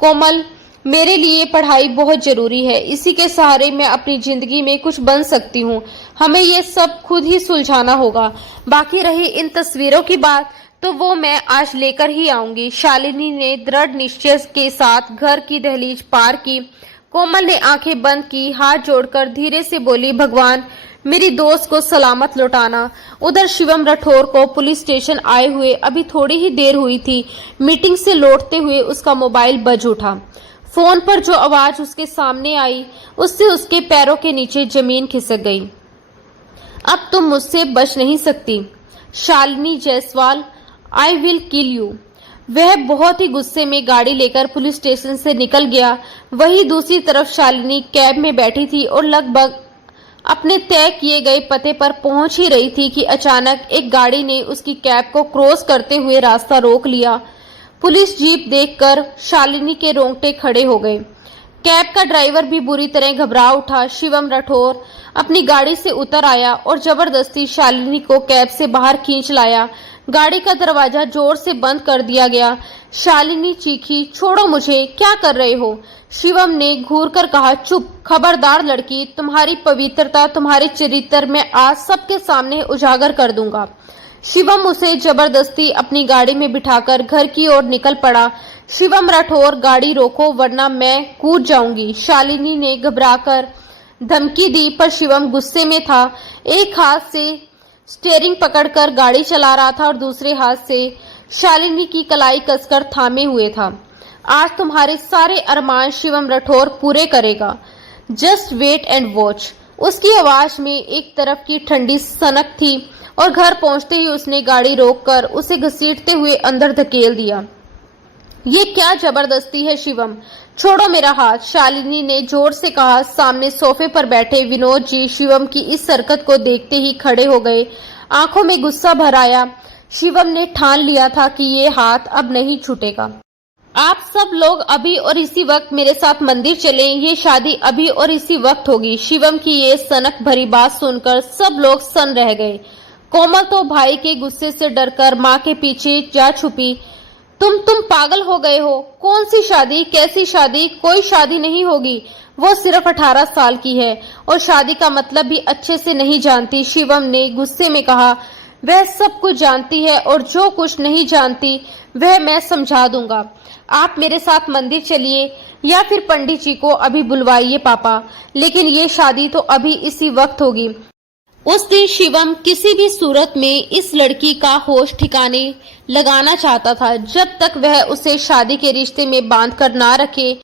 कोमल, मेरे लिए पढ़ाई बहुत जरूरी है। इसी के सहारे मैं अपनी जिंदगी में कुछ बन सकती हूँ। हमें ये सब खुद ही सुलझाना होगा। बाकी रही इन तस्वीरों की बात तो वो मैं आज लेकर ही आऊंगी। शालिनी ने दृढ़ निश्चय के साथ घर की दहलीज पार की। कोमल ने आंखें बंद की, हाथ जोड़कर धीरे से बोली, भगवान, मेरी दोस्त को सलामत लौटाना। उधर शिवम राठौर को पुलिस स्टेशन आए हुए अभी थोड़ी ही देर हुई थी। मीटिंग से लौटते हुए उसका मोबाइल बज उठा। फोन पर जो आवाज उसके सामने आई उससे उसके पैरों के नीचे जमीन खिसक गई। अब तुम मुझसे बच नहीं सकती, Shalini Jaiswal, I will kill you. वह बहुत ही गुस्से में गाड़ी लेकर पुलिस स्टेशन से निकल गया। वहीं दूसरी तरफ शालिनी कैब में बैठी थी और लगभग अपने तय किए गए पते पर पहुंच ही रही थी कि अचानक एक गाड़ी ने उसकी कैब को क्रॉस करते हुए रास्ता रोक लिया। पुलिस जीप देखकर शालिनी के रोंगटे खड़े हो गए। कैब का ड्राइवर भी बुरी तरह घबरा उठा। शिवम राठौर अपनी गाड़ी से उतर आया और जबरदस्ती शालिनी को कैब से बाहर खींच लाया। गाड़ी का दरवाजा जोर से बंद कर दिया गया। शालिनी चीखी, छोड़ो मुझे, क्या कर रहे हो? शिवम ने घूरकर कहा, चुप, खबरदार लड़की, तुम्हारी पवित्रता, तुम्हारे चरित्र में आज सबके सामने उजागर कर दूंगा। शिवम उसे जबरदस्ती अपनी गाड़ी में बिठाकर घर की ओर निकल पड़ा। शिवम राठौर, गाड़ी रोको वरना मैं कूद जाऊंगी, शालिनी ने घबराकर धमकी दी। पर शिवम गुस्से में था। एक हाथ से स्टीयरिंग पकड़कर गाड़ी चला रहा था और दूसरे हाथ से शालिनी की कलाई कसकर थामे हुए था। आज तुम्हारे सारे अरमान शिवम राठौर पूरे करेगा। Just wait and watch. उसकी आवाज में एक तरफ की ठंडी सनक थी और घर पहुंचते ही उसने गाड़ी रोककर उसे घसीटते हुए अंदर धकेल दिया। ये क्या जबरदस्ती है शिवम, छोड़ो मेरा हाथ, शालिनी ने जोर से कहा। सामने सोफे पर बैठे विनोद जी शिवम की इस हरकत को देखते ही खड़े हो गए। आंखों में गुस्सा भर आया। शिवम ने ठान लिया था कि ये हाथ अब नहीं छूटेगा। आप सब लोग अभी और इसी वक्त मेरे साथ मंदिर चलें, ये शादी अभी और इसी वक्त होगी। शिवम की ये सनक भरी बात सुनकर सब लोग सन रह गए। कोमल तो भाई के गुस्से से डरकर माँ के पीछे जा छुपी। तुम पागल हो गए हो? कौन सी शादी, कैसी शादी? कोई शादी नहीं होगी। वो सिर्फ 18 साल की है और शादी का मतलब भी अच्छे से नहीं जानती। शिवम ने गुस्से में कहा, वह सब कुछ जानती है और जो कुछ नहीं जानती वह मैं समझा दूंगा। आप मेरे साथ मंदिर चलिए या फिर पंडित जी को अभी बुलवाइए पापा, लेकिन ये शादी तो अभी इसी वक्त होगी। उस दिन शिवम किसी भी सूरत में इस लड़की का होश ठिकाने लगाना चाहता था। जब तक वह उसे शादी के रिश्ते में बांध कर ना रखे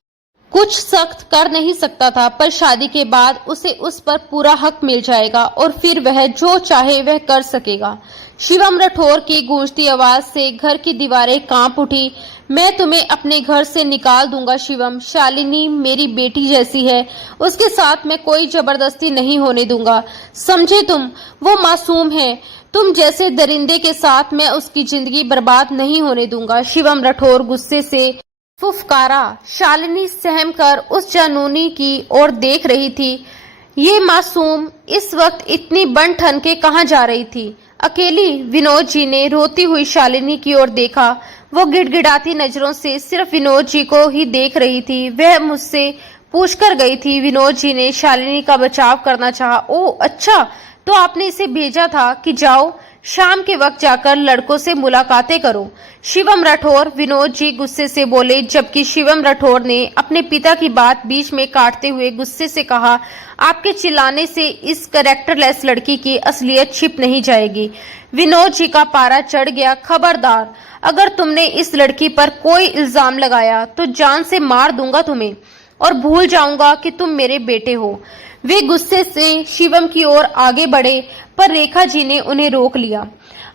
कुछ सख्त कर नहीं सकता था, पर शादी के बाद उसे उस पर पूरा हक मिल जाएगा और फिर वह जो चाहे वह कर सकेगा। शिवम राठौर की गूंजती आवाज से घर की दीवारें कांप उठी। मैं तुम्हें अपने घर से निकाल दूंगा शिवम। शालिनी मेरी बेटी जैसी है, उसके साथ मैं कोई जबरदस्ती नहीं होने दूंगा, समझे तुम? वो मासूम है, तुम जैसे दरिंदे के साथ मैं उसकी जिंदगी बर्बाद नहीं होने दूंगा। शिवम राठौर गुस्से से फुफकारा। शालिनी सहम कर उस जानूनी की ओर देख रही थी। ये मासूम इस वक्त इतनी बन ठन के कहाँ जा रही थी? अकेली? विनोद जी ने रोती हुई शालिनी की ओर देखा। वो गिड़गिड़ाती नजरों से सिर्फ विनोद जी को ही देख रही थी। वह मुझसे पूछ कर गई थी। विनोद जी ने शालिनी का बचाव करना चाहा। ओह अच्छा, तो आपने इसे भेजा था कि जाओ शाम के वक्त जाकर लड़कों से मुलाकातें करो। शिवम राठौर, विनोद जी गुस्से से बोले, जबकि शिवम राठौर ने अपने पिता की बात बीच में काटते हुए गुस्से से कहा, आपके चिल्लाने से इस कैरेक्टरलेस लड़की की असलियत छिप नहीं जाएगी। विनोद जी का पारा चढ़ गया। खबरदार, अगर तुमने इस लड़की पर कोई इल्जाम लगाया तो जान से मार दूंगा तुम्हें और भूल जाऊंगा कि तुम मेरे बेटे हो। वे गुस्से से शिवम की ओर आगे बढ़े, पर रेखा जी ने उन्हें रोक लिया।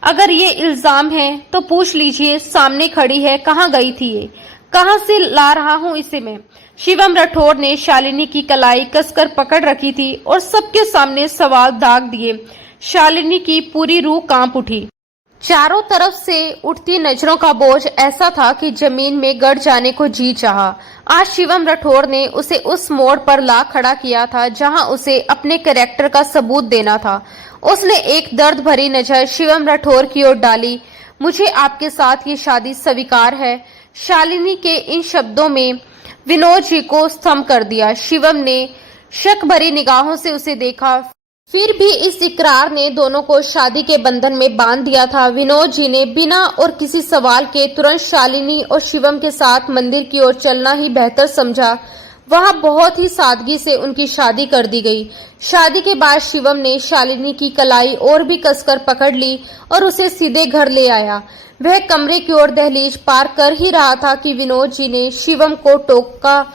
अगर ये इल्जाम है तो पूछ लीजिए, सामने खड़ी है, कहाँ गई थी ये? कहाँ से ला रहा हूँ इसे मैं? शिवम राठौर ने शालिनी की कलाई कसकर पकड़ रखी थी और सबके सामने सवाल दाग दिए। शालिनी की पूरी रूह कांप उठी। चारों तरफ से उठती नजरों का बोझ ऐसा था कि जमीन में गड़ जाने को जी चाहा। आज शिवम राठौर ने उसे उस मोड़ पर ला खड़ा किया था जहां उसे अपने कैरेक्टर का सबूत देना था। उसने एक दर्द भरी नजर शिवम राठौर की ओर डाली। मुझे आपके साथ ये शादी स्वीकार है। शालिनी के इन शब्दों में विनोद जी को स्तंभ कर दिया। शिवम ने शक भरी निगाहों से उसे देखा। फिर भी इस इकरार ने दोनों को शादी के बंधन में बांध दिया था। विनोद जी ने बिना और किसी सवाल के तुरंत शालिनी और शिवम के साथ मंदिर की ओर चलना ही बेहतर समझा। वहां बहुत ही सादगी से उनकी शादी कर दी गई। शादी के बाद शिवम ने शालिनी की कलाई और भी कसकर पकड़ ली और उसे सीधे घर ले आया। वह कमरे की ओर दहलीज पार कर ही रहा था कि विनोद जी ने शिवम को टोका।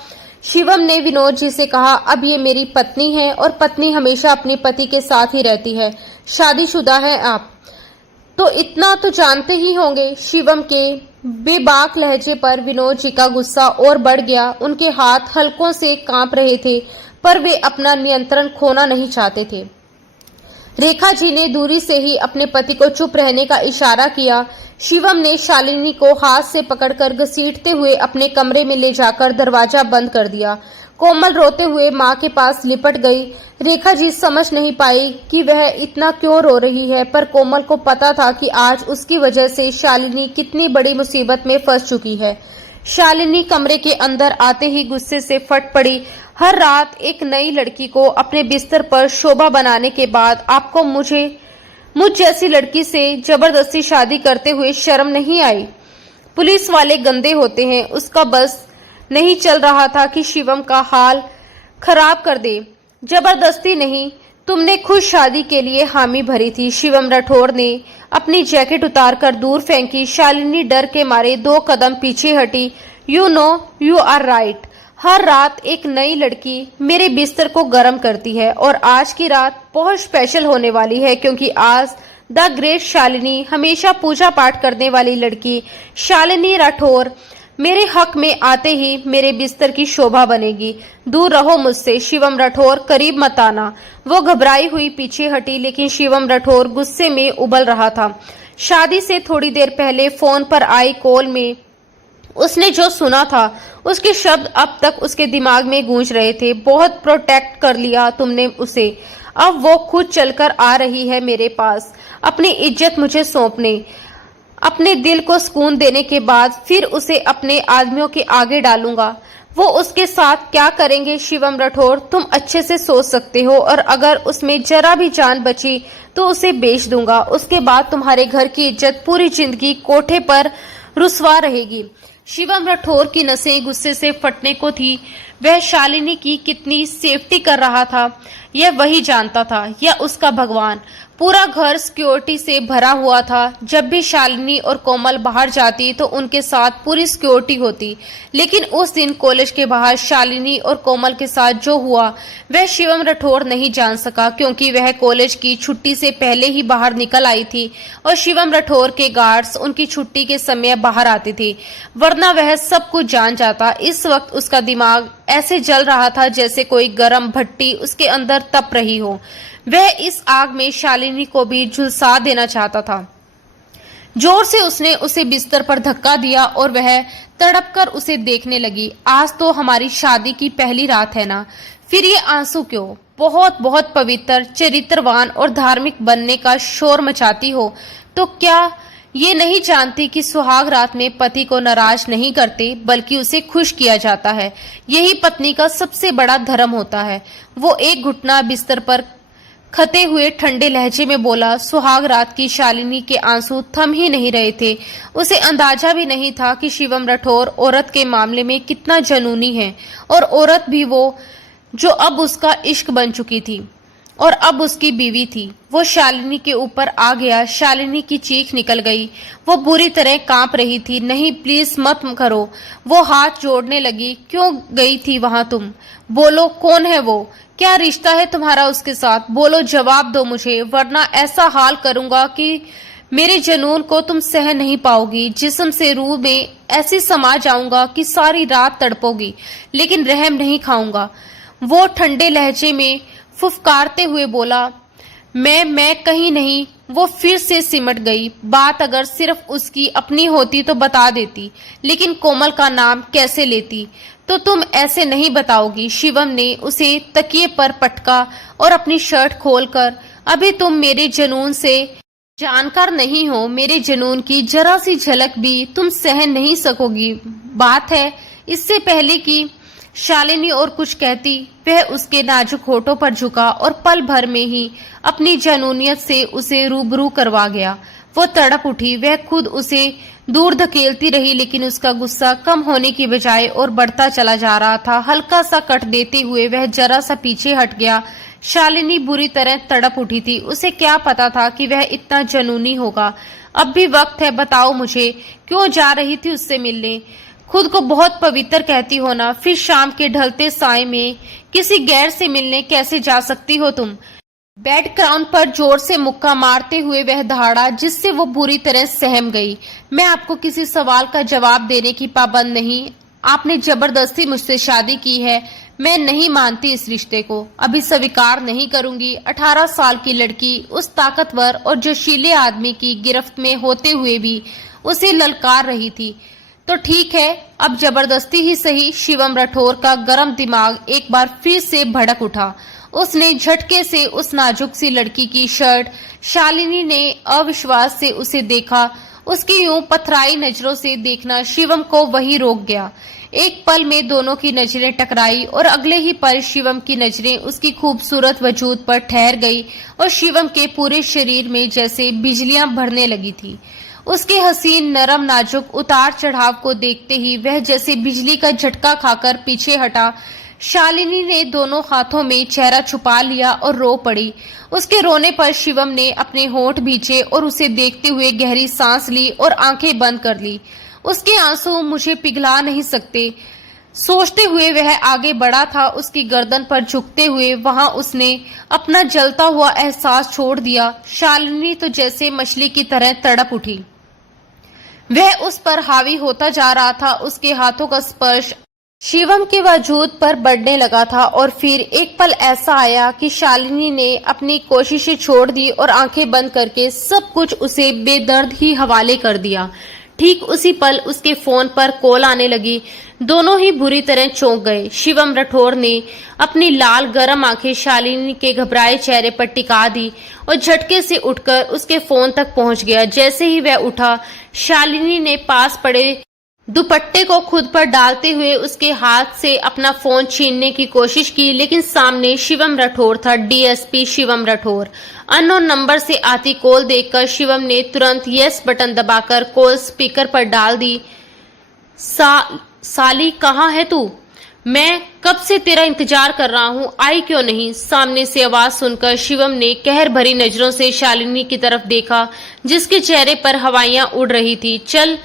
शिवम ने विनोद जी से कहा, अब ये मेरी पत्नी है और पत्नी हमेशा अपने पति के साथ ही रहती है। शादीशुदा है आप तो इतना तो जानते ही होंगे। शिवम के बेबाक लहजे पर विनोद जी का गुस्सा और बढ़ गया। उनके हाथ हल्कों से कांप रहे थे, पर वे अपना नियंत्रण खोना नहीं चाहते थे। रेखा जी ने दूरी से ही अपने पति को चुप रहने का इशारा किया। शिवम ने शालिनी को हाथ से पकड़कर घसीटते हुए अपने कमरे में ले जाकर दरवाजा बंद कर दिया। कोमल रोते हुए माँ के पास लिपट गई। रेखा जी समझ नहीं पाई कि वह इतना क्यों रो रही है, पर कोमल को पता था कि आज उसकी वजह से शालिनी कितनी बड़ी मुसीबत में फंस चुकी है। शालिनी कमरे के अंदर आते ही गुस्से से फट पड़ी। हर रात एक नई लड़की को अपने बिस्तर पर शोभा बनाने के बाद आपको मुझ जैसी लड़की से जबरदस्ती शादी करते हुए शर्म नहीं आई? पुलिस वाले गंदे होते हैं। उसका बस नहीं चल रहा था कि शिवम का हाल खराब कर दे। जबरदस्ती नहीं, तुमने खुद शादी के लिए हामी भरी थी। शिवम राठौर ने अपनी जैकेट उतारकर दूर फेंकी। शालिनी डर के मारे 2 कदम पीछे हटी। You know you are right. हर रात एक नई लड़की मेरे बिस्तर को गर्म करती है और आज की रात बहुत स्पेशल होने वाली है, क्योंकि आज द ग्रेट शालिनी, हमेशा पूजा पाठ करने वाली लड़की शालिनी राठौर मेरे हक में आते ही मेरे बिस्तर की शोभा बनेगी। दूर रहो मुझसे। शिवम राठौर, करीब मत आना। वो घबराई हुई पीछे हटी, लेकिन शिवम राठौर गुस्से में उबल रहा था। शादी से थोड़ी देर पहले फोन पर आई कॉल में उसने जो सुना था उसके शब्द अब तक उसके दिमाग में गूंज रहे थे। बहुत प्रोटेक्ट कर लिया तुमने उसे, अब वो खुद चलकर आ रही है मेरे पास अपनी इज्जत मुझे सौंपने। अपने दिल को सुकून देने के बाद फिर उसे अपने आदमियों के आगे डालूंगा। वो उसके साथ क्या करेंगे शिवम राठौर तुम अच्छे से सोच सकते हो, और अगर उसमें जरा भी जान बची तो उसे बेच दूंगा। उसके बाद तुम्हारे घर की इज्जत पूरी जिंदगी कोठे पर रुसवा रहेगी। शिवम राठौर की नसें गुस्से से फटने को थी। वह शालिनी की कितनी सेफ्टी कर रहा था यह वही जानता था, या उसका भगवान। पूरा घर सिक्योरिटी से भरा हुआ था। जब भी शालिनी और कोमल बाहर जाती तो उनके साथ पूरी सिक्योरिटी होती, लेकिन उस दिन कॉलेज के बाहर शालिनी और कोमल के साथ जो हुआ वह शिवम राठौर नहीं जान सका, क्योंकि वह कॉलेज की छुट्टी से पहले ही बाहर निकल आई थी और शिवम राठौर के गार्ड्स उनकी छुट्टी के समय बाहर आते थे, वरना वह सब कुछ जान जाता। इस वक्त उसका दिमाग ऐसे जल रहा था जैसे कोई गर्म भट्टी उसके अंदर तप रही हो। वह इस आग में शालिनी को भी झुलसा देना चाहता था। जोर से उसने उसे बिस्तर पर धक्का दिया और वह तड़पकर उसे देखने लगी। आज तो हमारी शादी की पहली रात है ना, फिर ये आंसू क्यों? बहुत बहुत पवित्र, चरित्रवान और धार्मिक बनने का शोर मचाती हो तो क्या ये नहीं जानती कि सुहाग रात में पति को नाराज नहीं करते बल्कि उसे खुश किया जाता है। यही पत्नी का सबसे बड़ा धर्म होता है। वो एक घुटना बिस्तर पर खते हुए ठंडे लहजे में बोला। सुहाग रात की शालिनी के आंसू थम ही नहीं रहे थे। उसे अंदाजा भी नहीं था कि शिवम राठौर औरत के मामले में कितना जुनूनी है, और औरत भी वो जो अब उसका इश्क बन चुकी थी और अब उसकी बीवी थी। वो शालिनी के ऊपर आ गया। शालिनी की चीख निकल गई। वो बुरी तरह कांप रही थी। नहीं प्लीज मत करो। वो हाथ जोड़ने लगी। क्यों गई थी वहां तुम? बोलो कौन है वो? क्या रिश्ता है तुम्हारा उसके साथ? बोलो, जवाब दो मुझे, वरना ऐसा हाल करूंगा कि मेरे जुनून को तुम सह नहीं पाओगी। जिस्म से रूह में ऐसी समा जाऊंगा कि सारी रात तड़पोगी, लेकिन रहम नहीं खाऊंगा। वो ठंडे लहजे में फुफकारते हुए बोला। मैं कहीं नहीं। वो फिर से सिमट गई। बात अगर सिर्फ उसकी अपनी होती तो बता देती, लेकिन कोमल का नाम कैसे लेती? तो तुम ऐसे नहीं बताओगी। शिवम ने उसे तकिए पर पटका और अपनी शर्ट खोलकर, अभी तुम मेरे जुनून से जानकार नहीं हो। मेरे जुनून की जरा सी झलक भी तुम सहन नहीं सकोगी। बात है इससे पहले कि शालिनी और कुछ कहती, वह उसके नाजुक होठों पर झुका और पल भर में ही अपनी जुनूनियत से उसे रूबरू करवा गया। वो तड़प उठी। वह खुद उसे दूर धकेलती रही, लेकिन उसका गुस्सा कम होने की बजाय और बढ़ता चला जा रहा था। हल्का सा कट देते हुए वह जरा सा पीछे हट गया। शालिनी बुरी तरह तड़प उठी थी। उसे क्या पता था कि वह इतना जुनूनी होगा। अब भी वक्त है, बताओ मुझे, क्यों जा रही थी उससे मिलने? खुद को बहुत पवित्र कहती हो ना, फिर शाम के ढलते साए में किसी गैर से मिलने कैसे जा सकती हो तुम? बेड क्राउन पर जोर से मुक्का मारते हुए वह दहाड़ा, जिससे वो बुरी तरह सहम गई। मैं आपको किसी सवाल का जवाब देने की पाबंद नहीं। आपने जबरदस्ती मुझसे शादी की है। मैं नहीं मानती इस रिश्ते को, अभी स्वीकार नहीं करूंगी। 18 साल की लड़की उस ताकतवर और जोशीले आदमी की गिरफ्त में होते हुए भी उसे ललकार रही थी। तो ठीक है, अब जबरदस्ती ही सही। शिवम राठौर का गर्म दिमाग एक बार फिर से भड़क उठा। उसने झटके से उस नाजुक सी लड़की की शर्ट, शालिनी ने अविश्वास से उसे देखा। उसकी यूं पथराई नजरों से देखना शिवम को वही रोक गया। एक पल में दोनों की नजरें टकराई और अगले ही पल शिवम की नजरें उसकी खूबसूरत वजूद पर ठहर गई और शिवम के पूरे शरीर में जैसे बिजलियां भरने लगी थी। उसके हसीन नरम नाजुक उतार चढ़ाव को देखते ही वह जैसे बिजली का झटका खाकर पीछे हटा। शालिनी ने दोनों हाथों में चेहरा छुपा लिया और रो पड़ी। उसके रोने पर शिवम ने अपने होंठ भींचे और उसे देखते हुए गहरी सांस ली और आंखें बंद कर ली। उसके आंसू मुझे पिघला नहीं सकते, सोचते हुए वह आगे बढ़ा था। उसकी गर्दन पर झुकते हुए वहां उसने अपना जलता हुआ एहसास छोड़ दिया। शालिनी तो जैसे मछली की तरह तड़प उठी। वह उस पर हावी होता जा रहा था। उसके हाथों का स्पर्श शिवम के वजूद पर बढ़ने लगा था और फिर एक पल ऐसा आया कि शालिनी ने अपनी कोशिशें छोड़ दी और आंखें बंद करके सब कुछ उसे बेदर्द ही हवाले कर दिया। ठीक उसी पल उसके फोन पर कॉल आने लगी। दोनों ही बुरी तरह चौंक गए। शिवम राठौर ने अपनी लाल गरम आंखें शालिनी के घबराए चेहरे पर टिका दी और झटके से उठकर उसके फोन तक पहुंच गया। जैसे ही वह उठा, शालिनी ने पास पड़े दुपट्टे को खुद पर डालते हुए उसके हाथ से अपना फोन छीनने की कोशिश की, लेकिन सामने शिवम राठौर था, DSP Shivam Rathore. Unknown number से आती कॉल देखकर शिवम ने तुरंत यस बटन दबाकर कॉल स्पीकर पर डाल दी। साली कहाँ है तू? मैं कब से तेरा इंतजार कर रहा हूँ, आई क्यों नहीं? सामने से आवाज सुनकर शिवम ने कहर भरी नजरों से शालिनी की तरफ देखा, जिसके चेहरे पर हवाइयां उड़ रही थी। चल,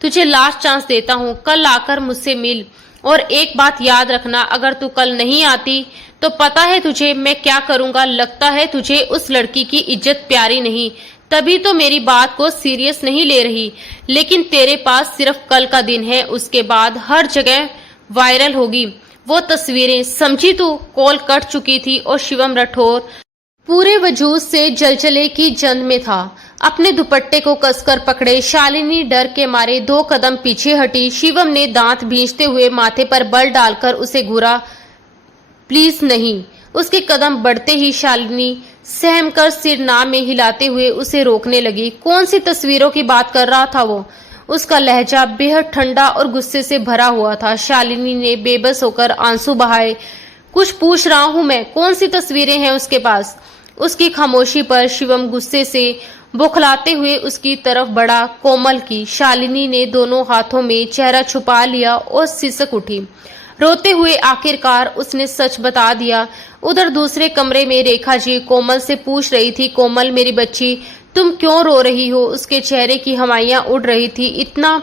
तुझे लास्ट चांस देता हूँ, कल आकर मुझसे मिल। और एक बात याद रखना, अगर तू कल नहीं आती तो पता है तुझे मैं क्या करूंगा। लगता है तुझे उस लड़की की इज्जत प्यारी नहीं, तभी तो मेरी बात को सीरियस नहीं ले रही। लेकिन तेरे पास सिर्फ कल का दिन है, उसके बाद हर जगह वायरल होगी वो तस्वीरें, समझी तू? कॉल कट चुकी थी और शिवम राठौर पूरे वजूद से जलजले की जंग में था। अपने दुपट्टे को कसकर पकड़े शालिनी डर के मारे 2 कदम पीछे हटी। शिवम ने दांत भींचते हुए माथे पर बल डालकर उसे घूरा। प्लीज नहीं। उसके कदम बढ़ते ही शालिनी सहमकर सिर ना में हिलाते हुए उसे रोकने लगी। कौन सी तस्वीरों की बात कर रहा था वो? उसका लहजा बेहद ठंडा और गुस्से से भरा हुआ था। शालिनी ने बेबस होकर आंसू बहाए। कुछ पूछ रहा हूं मैं, कौन सी तस्वीरें हैं उसके पास? उसकी खामोशी पर शिवम गुस्से से बौखलाते हुए उसकी तरफ बढ़ा। कोमल की। शालिनी ने दोनों हाथों में चेहरा छुपा लिया और सिसक उठी। रोते हुए आखिरकार उसने सच बता दिया। उधर दूसरे कमरे में रेखा जी कोमल से पूछ रही थी, कोमल मेरी बच्ची, तुम क्यों रो रही हो? उसके चेहरे की हवाइयां उड़ रही थी। इतना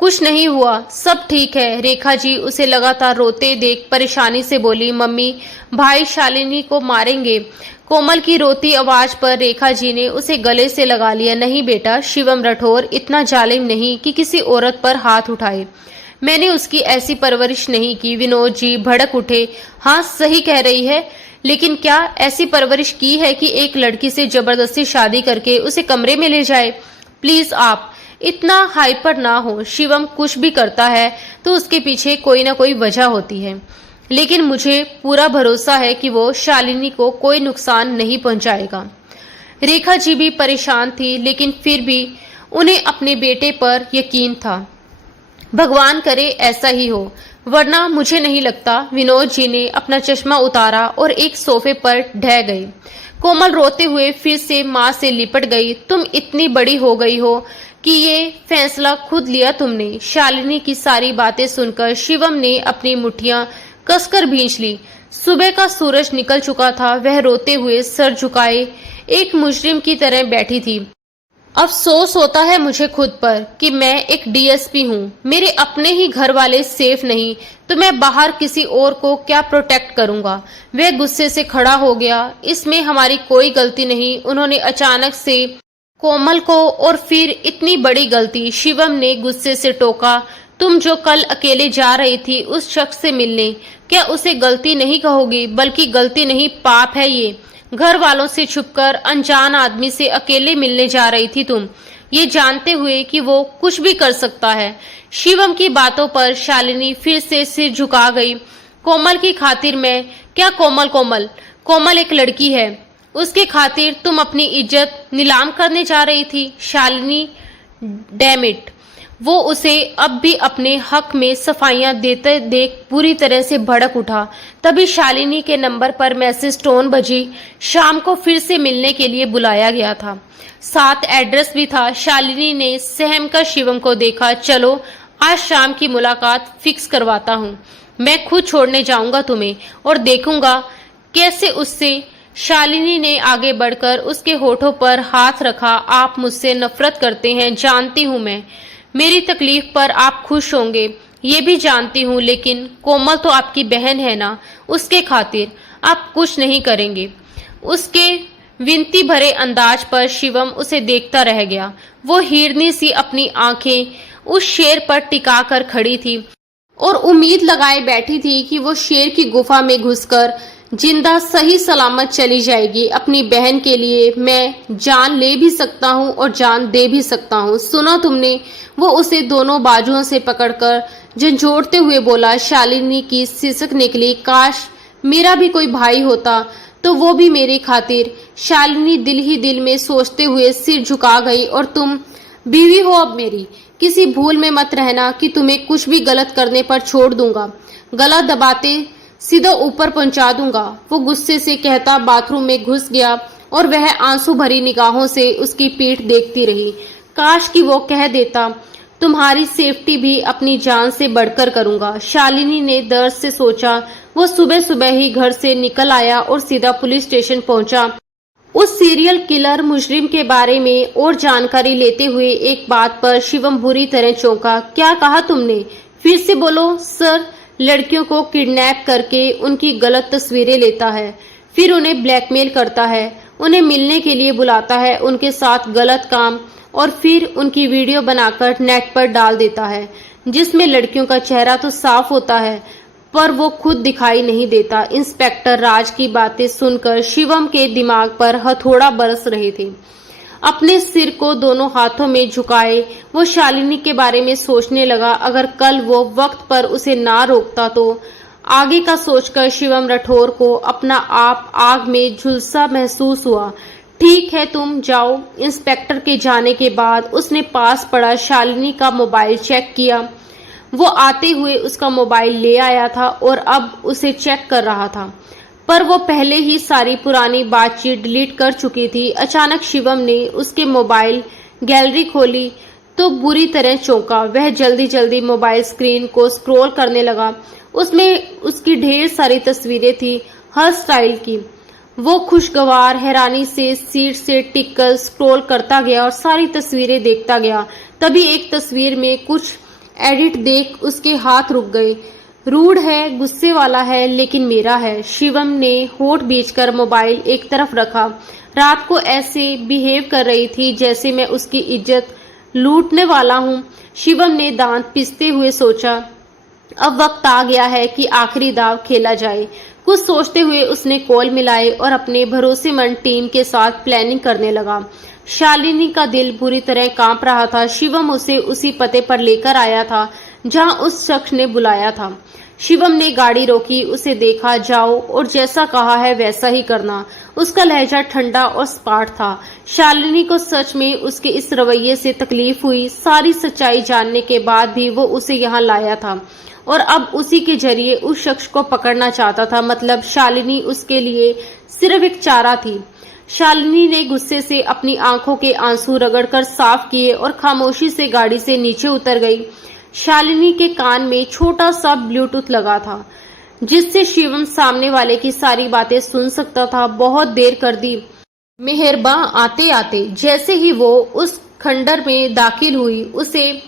कुछ नहीं हुआ, सब ठीक है। रेखा जी उसे लगातार रोते देख परेशानी से बोली, मम्मी भाई शालिनी को मारेंगे। कोमल की रोती आवाज पर रेखा जी ने उसे गले से लगा लिया। नहीं बेटा, शिवम राठौर इतना जालिम नहीं कि किसी औरत पर हाथ उठाए। मैंने उसकी ऐसी परवरिश नहीं की। विनोद जी भड़क उठे। हाँ सही कह रही है, लेकिन क्या ऐसी परवरिश की है कि एक लड़की से जबरदस्ती शादी करके उसे कमरे में ले जाए? प्लीज आप इतना हाइपर ना हो। शिवम कुछ भी करता है तो उसके पीछे कोई ना कोई वजह होती है, लेकिन मुझे पूरा भरोसा है कि वो शालिनी को कोई नुकसान नहीं पहुंचाएगा। रेखा जी भी परेशान थी, लेकिन फिर भी उन्हें अपने बेटे पर यकीन था। भगवान करे ऐसा ही हो, वरना मुझे नहीं लगता। विनोद जी ने अपना चश्मा उतारा और एक सोफे पर ढह गए। कोमल रोते हुए फिर से माँ से लिपट गई। तुम इतनी बड़ी हो गई हो कि ये फैसला खुद लिया तुमने। शालिनी की सारी बातें सुनकर शिवम ने अपनी मुट्ठियां कसकर भींच ली। सुबह का सूरज निकल चुका था। वह रोते हुए सर झुकाए एक मुजरिम की तरह बैठी थी। अफसोस होता है मुझे खुद पर कि मैं एक डीएसपी हूँ। मेरे अपने ही घर वाले सेफ नहीं तो मैं बाहर किसी और को क्या प्रोटेक्ट करूंगा। वह गुस्से से खड़ा हो गया। इसमें हमारी कोई गलती नहीं। उन्होंने अचानक से कोमल को, और फिर इतनी बड़ी गलती। शिवम ने गुस्से से टोका। तुम जो कल अकेले जा रही थी उस शख्स से मिलने, क्या उसे गलती नहीं कहोगी? बल्कि गलती नहीं, पाप है ये। घर वालों से छुपकर अनजान आदमी से अकेले मिलने जा रही थी तुम, ये जानते हुए कि वो कुछ भी कर सकता है। शिवम की बातों पर शालिनी फिर से सिर झुका गई। कोमल की खातिर मैं क्या? कोमल एक लड़की है, उसके खातिर तुम अपनी इज्जत नीलाम करने जा रही थी। शालिनी डैम इट, वो उसे अब भी अपने हक में सफाइयां देते देख पूरी तरह से भड़क उठा। तभी शालिनी के नंबर पर मैसेज टोन बजी। शाम को फिर से मिलने के लिए बुलाया गया था, साथ एड्रेस भी था। शालिनी ने सहम कर शिवम को देखा। चलो आज शाम की मुलाकात फिक्स करवाता हूँ। मैं खुद छोड़ने जाऊंगा तुम्हें और देखूंगा कैसे उससे। शालिनी ने आगे बढ़कर उसके होठों पर हाथ रखा। आप मुझसे नफरत करते हैं, जानती हूँ मैं। मेरी तकलीफ पर आप खुश होंगे ये भी जानती हूँ, लेकिन कोमल तो आपकी बहन है ना, उसके खातिर आप कुछ नहीं करेंगे। उसके विनती भरे अंदाज पर शिवम उसे देखता रह गया। वो हिरनी सी अपनी आंखें उस शेर पर टिका कर खड़ी थी और उम्मीद लगाए बैठी थी कि वो शेर की गुफा में घुसकर जिंदा सही सलामत चली जाएगी। अपनी बहन के लिए मैं जान ले भी सकता हूँ और जान दे भी सकता हूँ। सुना तुमने? वो उसे दोनों बाजुओं से पकड़कर झंझोड़ते हुए बोला। शालिनी की सिसक निकली, काश मेरा भी कोई भाई होता तो वो भी मेरी खातिर। शालिनी दिल ही दिल में सोचते हुए सिर झुका गई। और तुम बीवी हो अब मेरी, किसी भूल में मत रहना कि तुम्हें कुछ भी गलत करने पर छोड़ दूंगा। गला दबाते सीधा ऊपर पहुंचा दूंगा। वो गुस्से से कहता बाथरूम में घुस गया और वह आंसू भरी निगाहों से उसकी पीठ देखती रही। काश कि वो कह देता, तुम्हारी सेफ्टी भी अपनी जान से बढ़कर करूंगा। शालिनी ने दर्द से सोचा। वो सुबह सुबह ही घर से निकल आया और सीधा पुलिस स्टेशन पहुंचा। उस सीरियल किलर मुजरिम के बारे में और जानकारी लेते हुए एक बात पर शिवम बुरी तरह चौंका। क्या कहा तुमने? फिर से बोलो। सर, लड़कियों को किडनैप करके उनकी गलत तस्वीरें लेता है, फिर उन्हें ब्लैकमेल करता है, उन्हें मिलने के लिए बुलाता है, उनके साथ गलत काम और फिर उनकी वीडियो बनाकर नेट पर डाल देता है, जिसमें लड़कियों का चेहरा तो साफ होता है पर वो खुद दिखाई नहीं देता। इंस्पेक्टर राज की बातें सुनकर शिवम के दिमाग पर हथौड़ा बरस रहे थे। अपने सिर को दोनों हाथों में झुकाए वो शालिनी के बारे में सोचने लगा। अगर कल वो वक्त पर उसे ना रोकता तो। आगे का सोचकर शिवम राठौर को अपना आप आग में झुलसा महसूस हुआ। ठीक है, तुम जाओ। इंस्पेक्टर के जाने के बाद उसने पास पड़ा शालिनी का मोबाइल चेक किया। वो आते हुए उसका मोबाइल ले आया था और अब उसे चेक कर रहा था, पर वो पहले ही सारी पुरानी बातचीत डिलीट कर चुकी थी। अचानक शिवम ने उसके मोबाइल गैलरी खोली तो बुरी तरह चौंका। वह जल्दी जल्दी मोबाइल स्क्रीन को स्क्रॉल करने लगा। उसमें उसकी ढेर सारी तस्वीरें थी, हर स्टाइल की। वो खुशगवार हैरानी से सीट से टिककर स्क्रॉल करता गया और सारी तस्वीरें देखता गया। तभी एक तस्वीर में कुछ एडिट देख उसके हाथ रुक गए। रूड है, गुस्से वाला है, लेकिन मेरा है। शिवम ने होठ बींचकर मोबाइल एक तरफ रखा। रात को ऐसे बिहेव कर रही थी जैसे मैं उसकी इज्जत लूटने वाला हूँ। शिवम ने दांत पिसते हुए सोचा, अब वक्त आ गया है कि आखिरी दाव खेला जाए। कुछ सोचते हुए उसने कॉल मिलाए और अपने भरोसेमंद टीम के साथ प्लानिंग करने लगा। शालिनी का दिल बुरी तरह कांप रहा था। शिवम उसे उसी पते पर लेकर आया था जहां उस शख्स ने बुलाया था। शिवम ने गाड़ी रोकी, उसे देखा। जाओ और जैसा कहा है वैसा ही करना। उसका लहजा ठंडा और सपाट था। शालिनी को सच में उसके इस रवैये से तकलीफ हुई। सारी सच्चाई जानने के बाद भी वो उसे यहाँ लाया था और अब उसी के जरिए उस शख्स को पकड़ना चाहता था। मतलब शालिनी उसके लिए सिर्फ एक चारा थी। शालिनी ने गुस्से से अपनी आंखों के आंसू रगड़कर साफ किए और खामोशी से गाड़ी से नीचे उतर गई। शालिनी के कान में छोटा सा ब्लूटूथ लगा था जिससे शिवम सामने वाले की सारी बातें सुन सकता था। बहुत देर कर दी। मेहरबां आते आते जैसे ही वो उस खंडर में दाखिल हुई, उसे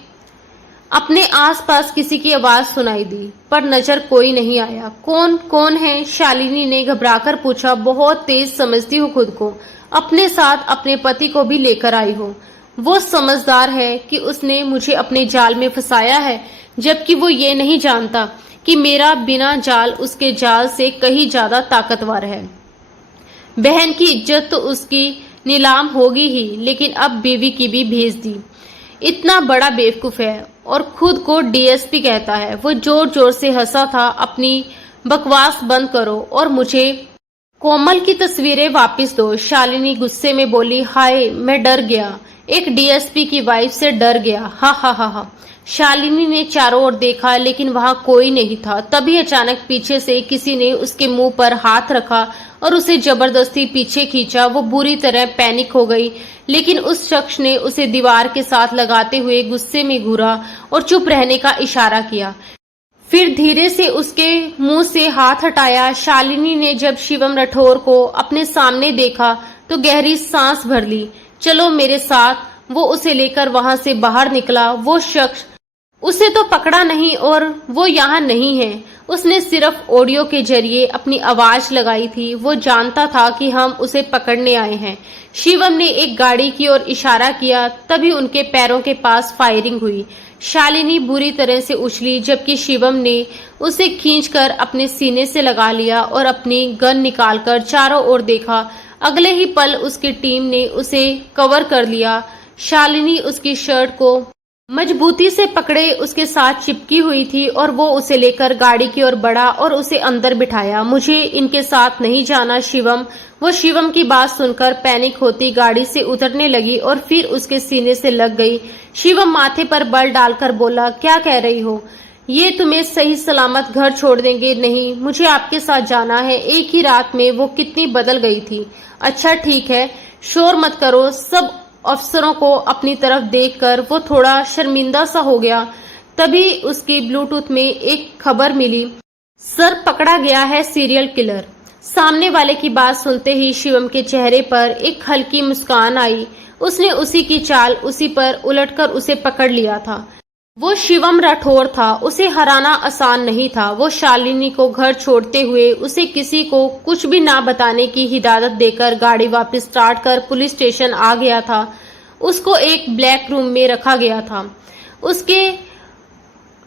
अपने आसपास किसी की आवाज सुनाई दी, पर नजर कोई नहीं आया। कौन है? शालिनी ने घबराकर पूछा। बहुत तेज समझती हो खुद को, अपने साथ अपने पति को भी लेकर आई हो। वो समझदार है कि उसने मुझे अपने जाल में फंसाया है, जबकि वो ये नहीं जानता कि मेरा बिना जाल उसके जाल से कहीं ज्यादा ताकतवर है। बहन की इज्जत तो उसकी नीलाम होगी ही, लेकिन अब बीवी की भी भेज दी। इतना बड़ा बेवकूफ है और खुद को डीएसपी कहता है। वो जोर जोर से हंसा था। अपनी बकवास बंद करो और मुझे कोमल की तस्वीरें वापस दो। शालिनी गुस्से में बोली। हाय, मैं डर गया, एक डीएसपी की वाइफ से डर गया। हा हा हा हा। शालिनी ने चारों ओर देखा लेकिन वहां कोई नहीं था। तभी अचानक पीछे से किसी ने उसके मुंह पर हाथ रखा और उसे जबरदस्ती पीछे खींचा। वो बुरी तरह पैनिक हो गई, लेकिन उस शख्स ने उसे दीवार के साथ लगाते हुए गुस्से में घूरा और चुप रहने का इशारा किया। फिर धीरे से उसके मुंह से हाथ हटाया। शालिनी ने जब शिवम राठौर को अपने सामने देखा तो गहरी सांस भर ली। चलो मेरे साथ। वो उसे लेकर वहां से बाहर निकला। वो शख्स उसे तो पकड़ा नहीं और वो यहाँ नहीं है। उसने सिर्फ ऑडियो के जरिए अपनी आवाज लगाई थी। वो जानता था कि हम उसे पकड़ने आए हैं। शिवम ने एक गाड़ी की ओर इशारा किया, तभी उनके पैरों के पास फायरिंग हुई। शालिनी बुरी तरह से उछली, जबकि शिवम ने उसे खींचकर अपने सीने से लगा लिया और अपनी गन निकालकर चारों ओर देखा। अगले ही पल उसकी टीम ने उसे कवर कर लिया। शालिनी उसकी शर्ट को मजबूती से पकड़े उसके साथ चिपकी हुई थी और वो उसे लेकर गाड़ी की ओर बढ़ा और उसे अंदर बिठाया। मुझे इनके साथ नहीं जाना शिवम। वो शिवम की बात सुनकर पैनिक होती गाड़ी से उतरने लगी और फिर उसके सीने से लग गई। शिवम माथे पर बल डालकर बोला, क्या कह रही हो? ये तुम्हें सही सलामत घर छोड़ देंगे? नहीं, मुझे आपके साथ जाना है। एक ही रात में वो कितनी बदल गई थी। अच्छा ठीक है, शोर मत करो। सब अफसरों को अपनी तरफ देखकर वो थोड़ा शर्मिंदा सा हो गया। तभी उसकी ब्लूटूथ में एक खबर मिली, सर पकड़ा गया है सीरियल किलर। सामने वाले की बात सुनते ही शिवम के चेहरे पर एक हल्की मुस्कान आई। उसने उसी की चाल उसी पर उलटकर उसे पकड़ लिया था। वो शिवम राठौर था। उसे हराना आसान नहीं था। वो शालिनी को घर छोड़ते हुए उसे किसी को कुछ भी ना बताने की हिदायत देकर गाड़ी वापस स्टार्ट कर पुलिस स्टेशन आ गया था। उसको एक ब्लैक रूम में रखा गया था। उसके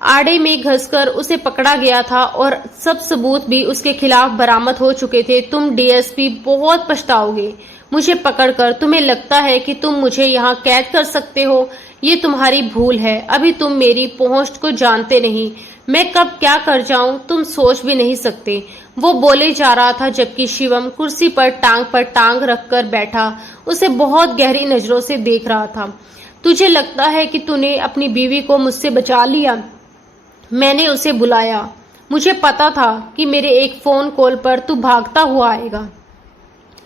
आड़े में घसकर उसे पकड़ा गया था और सब सबूत भी उसके खिलाफ बरामद हो चुके थे। तुम डीएसपी बहुत पछताओगे मुझे पकड़कर। तुम्हें लगता है कि तुम मुझे यहाँ कैद कर सकते हो? ये तुम्हारी भूल है। अभी तुम मेरी पहुंच को जानते नहीं। मैं कब क्या कर जाऊं तुम सोच भी नहीं सकते। वो बोले जा रहा था जबकि शिवम कुर्सी पर टांग रखकर बैठा उसे बहुत गहरी नजरों से देख रहा था। तुझे लगता है कि तूने अपनी बीवी को मुझसे बचा लिया? मैंने उसे बुलाया। मुझे पता था कि मेरे एक फोन कॉल पर तू भागता हुआ आएगा।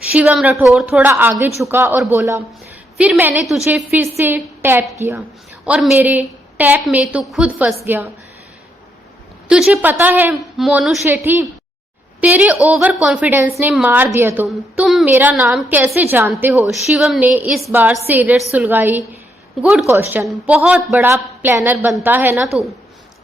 शिवम राठौर थोड़ा आगे झुका और बोला, फिर मैंने तुझे फिर से टैप किया और मेरे टैप में तू खुद फंस गया। तुझे पता है मोनू शेठी, तेरे ओवर कॉन्फिडेंस ने मार दिया। तुम मेरा नाम कैसे जानते हो? शिवम ने इस बार सिगरेट सुलगाई। Good question. बहुत बड़ा प्लानर बनता है ना तू।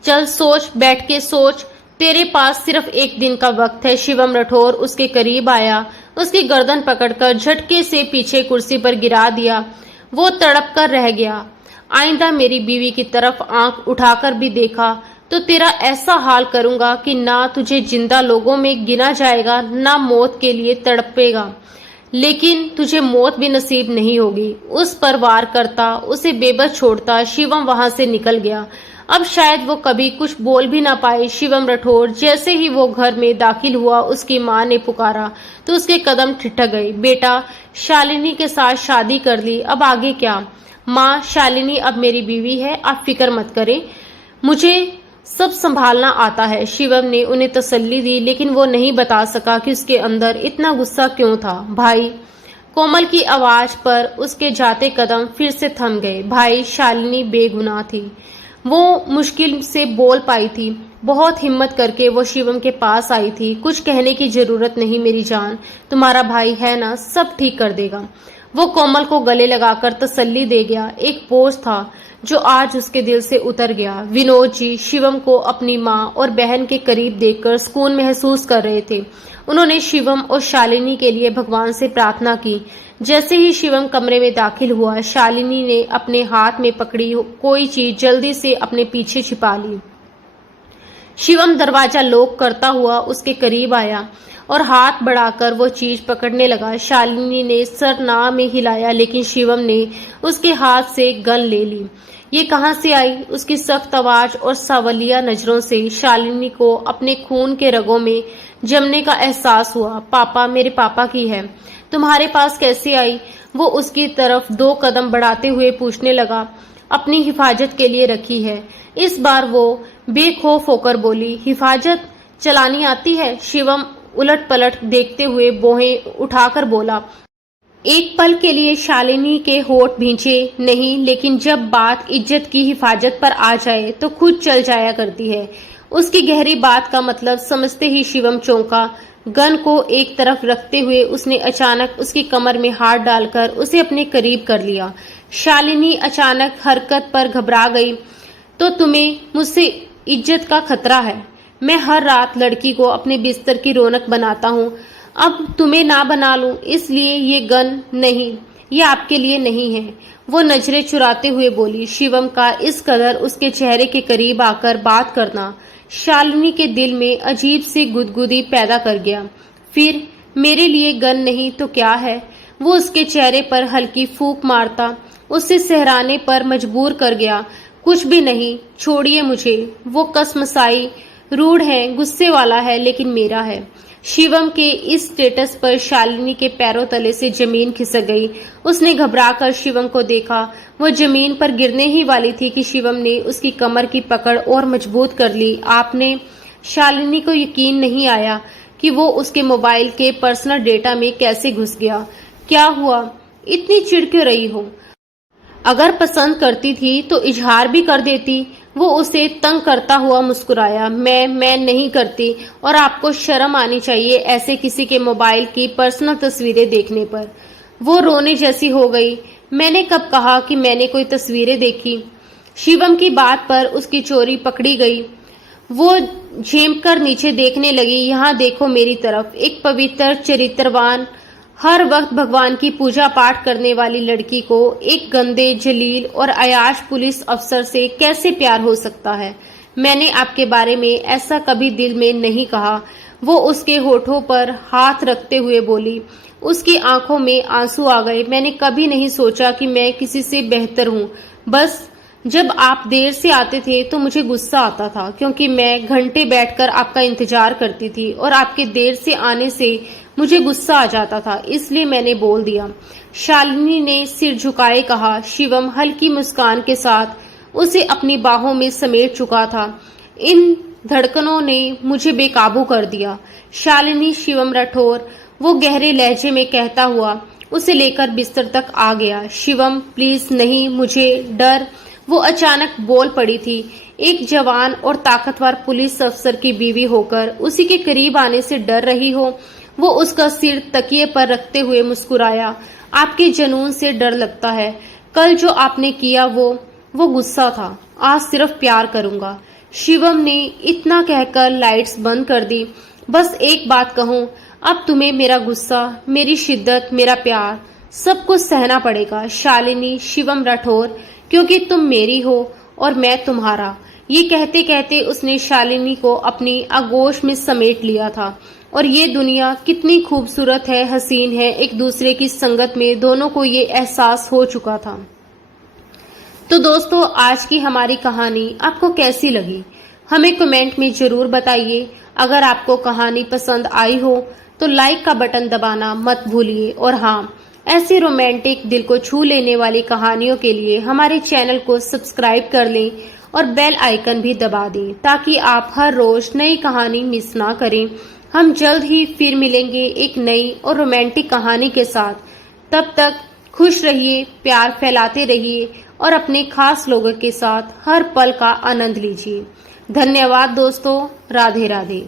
चल सोच, बैठ के सोच। तेरे पास सिर्फ एक दिन का वक्त है। शिवम राठौर उसके करीब आया, उसकी गर्दन पकड़कर झटके से पीछे कुर्सी पर गिरा दिया। वो तड़प कर रह गया। आइंदा मेरी बीवी की तरफ आंख उठाकर भी देखा तो तेरा ऐसा हाल करूंगा कि ना तुझे जिंदा लोगों में गिना जाएगा, ना मौत के लिए तड़पेगा। लेकिन तुझे मौत भी नसीब नहीं होगी। उस पर वार करता, उसे बेबस छोड़ता शिवम वहां से निकल गया। अब शायद वो कभी कुछ बोल भी ना पाए। शिवम राठौर जैसे ही वो घर में दाखिल हुआ उसकी माँ ने पुकारा तो उसके कदम ठिठक गए। बेटा, शालिनी के साथ शादी कर ली, अब आगे क्या? माँ, शालिनी अब मेरी बीवी है, आप फिक्र मत करें, मुझे सब संभालना आता है। शिवम ने उन्हें तसल्ली दी, लेकिन वो नहीं बता सका कि उसके अंदर इतना गुस्सा क्यों था। भाई, कोमल की आवाज पर उसके जाते कदम फिर से थम गए। भाई, शालिनी बेगुनाह थी। वो मुश्किल से बोल पाई थी। बहुत हिम्मत करके वो शिवम के पास आई थी। कुछ कहने की जरूरत नहीं मेरी जान, तुम्हारा भाई है ना, सब ठीक कर देगा। वो कोमल को गले लगाकर तसल्ली दे गया। एक बोझ था जो आज उसके दिल से उतर गया। विनोद जी शिवम को अपनी माँ और बहन के करीब देखकर सुकून महसूस कर रहे थे। उन्होंने शिवम और शालिनी के लिए भगवान से प्रार्थना की। जैसे ही शिवम कमरे में दाखिल हुआ, शालिनी ने अपने हाथ में पकड़ी कोई चीज जल्दी से अपने पीछे छिपा ली। शिवम दरवाजा लॉक करता हुआ उसके करीब आया और हाथ बढ़ाकर वो चीज पकड़ने लगा। शालिनी ने सर ना में हिलाया, लेकिन शिवम ने उसके हाथ से गन ले ली। ये कहां से आई? उसकी सख्त आवाज और सावलिया नजरों से शालिनी को अपने खून के रगों में जमने का एहसास हुआ। पापा, मेरे पापा की है। तुम्हारे पास कैसे आई? वो उसकी तरफ 2 कदम बढ़ाते हुए पूछने लगा। अपनी हिफाजत के लिए रखी है। इस बार वो बेखौफ होकर बोली, हिफाजत चलानी आती है? शिवम उलट पलट देखते हुए बोहें उठाकर बोला। एक पल के लिए शालिनी के होठ भींचे नहीं, लेकिन जब बात इज्जत की हिफाजत पर आ जाए तो खुद चल जाया करती है। उसकी गहरी बात का मतलब समझते ही शिवम चौंका। गन को एक तरफ रखते हुए उसने अचानक उसकी कमर में हाथ डालकर उसे अपने करीब कर लिया। शालिनी अचानक हरकत पर घबरा गई। तो तुम्हें मुझसे इज्जत का खतरा है? मैं हर रात लड़की को अपने बिस्तर की रौनक बनाता हूँ, अब तुम्हें ना बना लूं, इसलिए ये गन नहीं, ये आपके लिए नहीं है। वो नजरें चुराते हुए बोली। शिवम का इस कदर उसके चेहरे के करीब आकर बात करना शालिनी के दिल में अजीब सी गुदगुदी पैदा कर गया। फिर मेरे लिए गन नहीं तो क्या है? वो उसके चेहरे पर हल्की फूंक मारता उसे सहराने पर मजबूर कर गया। कुछ भी नहीं, छोड़िए मुझे। वो कसमसाई, रूढ़ है, गुस्से वाला है, लेकिन मेरा है। शिवम के इस स्टेटस पर शालिनी के पैरों तले से जमीन खिसक गई। उसने घबराकर शिवम को देखा। वो जमीन पर गिरने ही वाली थी कि शिवम ने उसकी कमर की पकड़ और मजबूत कर ली। आपने शालिनी को यकीन नहीं आया कि वो उसके मोबाइल के पर्सनल डेटा में कैसे घुस गया। क्या हुआ? इतनी चिढ़ क्यों रही हो? अगर पसंद करती थी तो इजहार भी कर देती। वो उसे तंग करता हुआ मुस्कुराया। मैं नहीं करती, और आपको शर्म आनी चाहिए ऐसे किसी के मोबाइल की पर्सनल तस्वीरें देखने पर। वो रोने जैसी हो गई। मैंने कब कहा कि मैंने कोई तस्वीरें देखी? शिवम की बात पर उसकी चोरी पकड़ी गई। वो झेम कर नीचे देखने लगी। यहाँ देखो मेरी तरफ। एक पवित्र, चरित्रवान, हर वक्त भगवान की पूजा पाठ करने वाली लड़की को एक गंदे, जलील और अयाश पुलिस अफसर से कैसे प्यार हो सकता है? मैंने आपके बारे में ऐसा कभी दिल में नहीं कहा। वो उसके होठों पर हाथ रखते हुए बोली। उसकी आंखों में आंसू आ गए। मैंने कभी नहीं सोचा कि मैं किसी से बेहतर हूँ। बस जब आप देर से आते थे तो मुझे गुस्सा आता था, क्योंकि मैं घंटे बैठकर आपका इंतजार करती थी और आपके देर से आने से मुझे गुस्सा आ जाता था, इसलिए मैंने बोल दिया। शालिनी ने सिर झुकाए कहा। शिवम हल्की मुस्कान के साथ उसे अपनी बाहों में समेट चुका था। इन धड़कनों ने मुझे बेकाबू कर दिया। शालिनी, शिवम राठौर, वो गहरे लहजे में कहता हुआ उसे लेकर बिस्तर तक आ गया। शिवम, प्लीज नहीं, मुझे डर। वो अचानक बोल पड़ी थी। एक जवान और ताकतवर पुलिस अफसर की बीवी होकर उसी के करीब आने से डर रही हो? वो उसका सिर तकिए पर रखते हुए मुस्कुराया। आपके जुनून से डर लगता है। कल जो आपने किया वो गुस्सा था। आज सिर्फ प्यार करूंगा। शिवम ने इतना कहकर लाइट्स बंद कर दी। बस एक बात कहूं, अब तुम्हें मेरा गुस्सा, मेरी शिद्दत, मेरा प्यार, सब कुछ सहना पड़ेगा। शालिनी, शिवम राठौर, क्योंकि तुम मेरी हो और मैं तुम्हारा। ये कहते कहते उसने शालिनी को अपनी आगोश में समेट लिया था। और ये दुनिया कितनी खूबसूरत है, हसीन है। एक दूसरे की संगत में दोनों को ये एहसास हो चुका था। तो दोस्तों, आज की हमारी कहानी आपको कैसी लगी हमें कमेंट में जरूर बताइए। अगर आपको कहानी पसंद आई हो तो लाइक का बटन दबाना मत भूलिए। और हाँ, ऐसी रोमांटिक, दिल को छू लेने वाली कहानियों के लिए हमारे चैनल को सब्सक्राइब कर लें और बेल आइकन भी दबा दें, ताकि आप हर रोज नई कहानी मिस ना करें। हम जल्द ही फिर मिलेंगे एक नई और रोमांटिक कहानी के साथ। तब तक खुश रहिए, प्यार फैलाते रहिए और अपने खास लोगों के साथ हर पल का आनंद लीजिए। धन्यवाद दोस्तों। राधे राधे।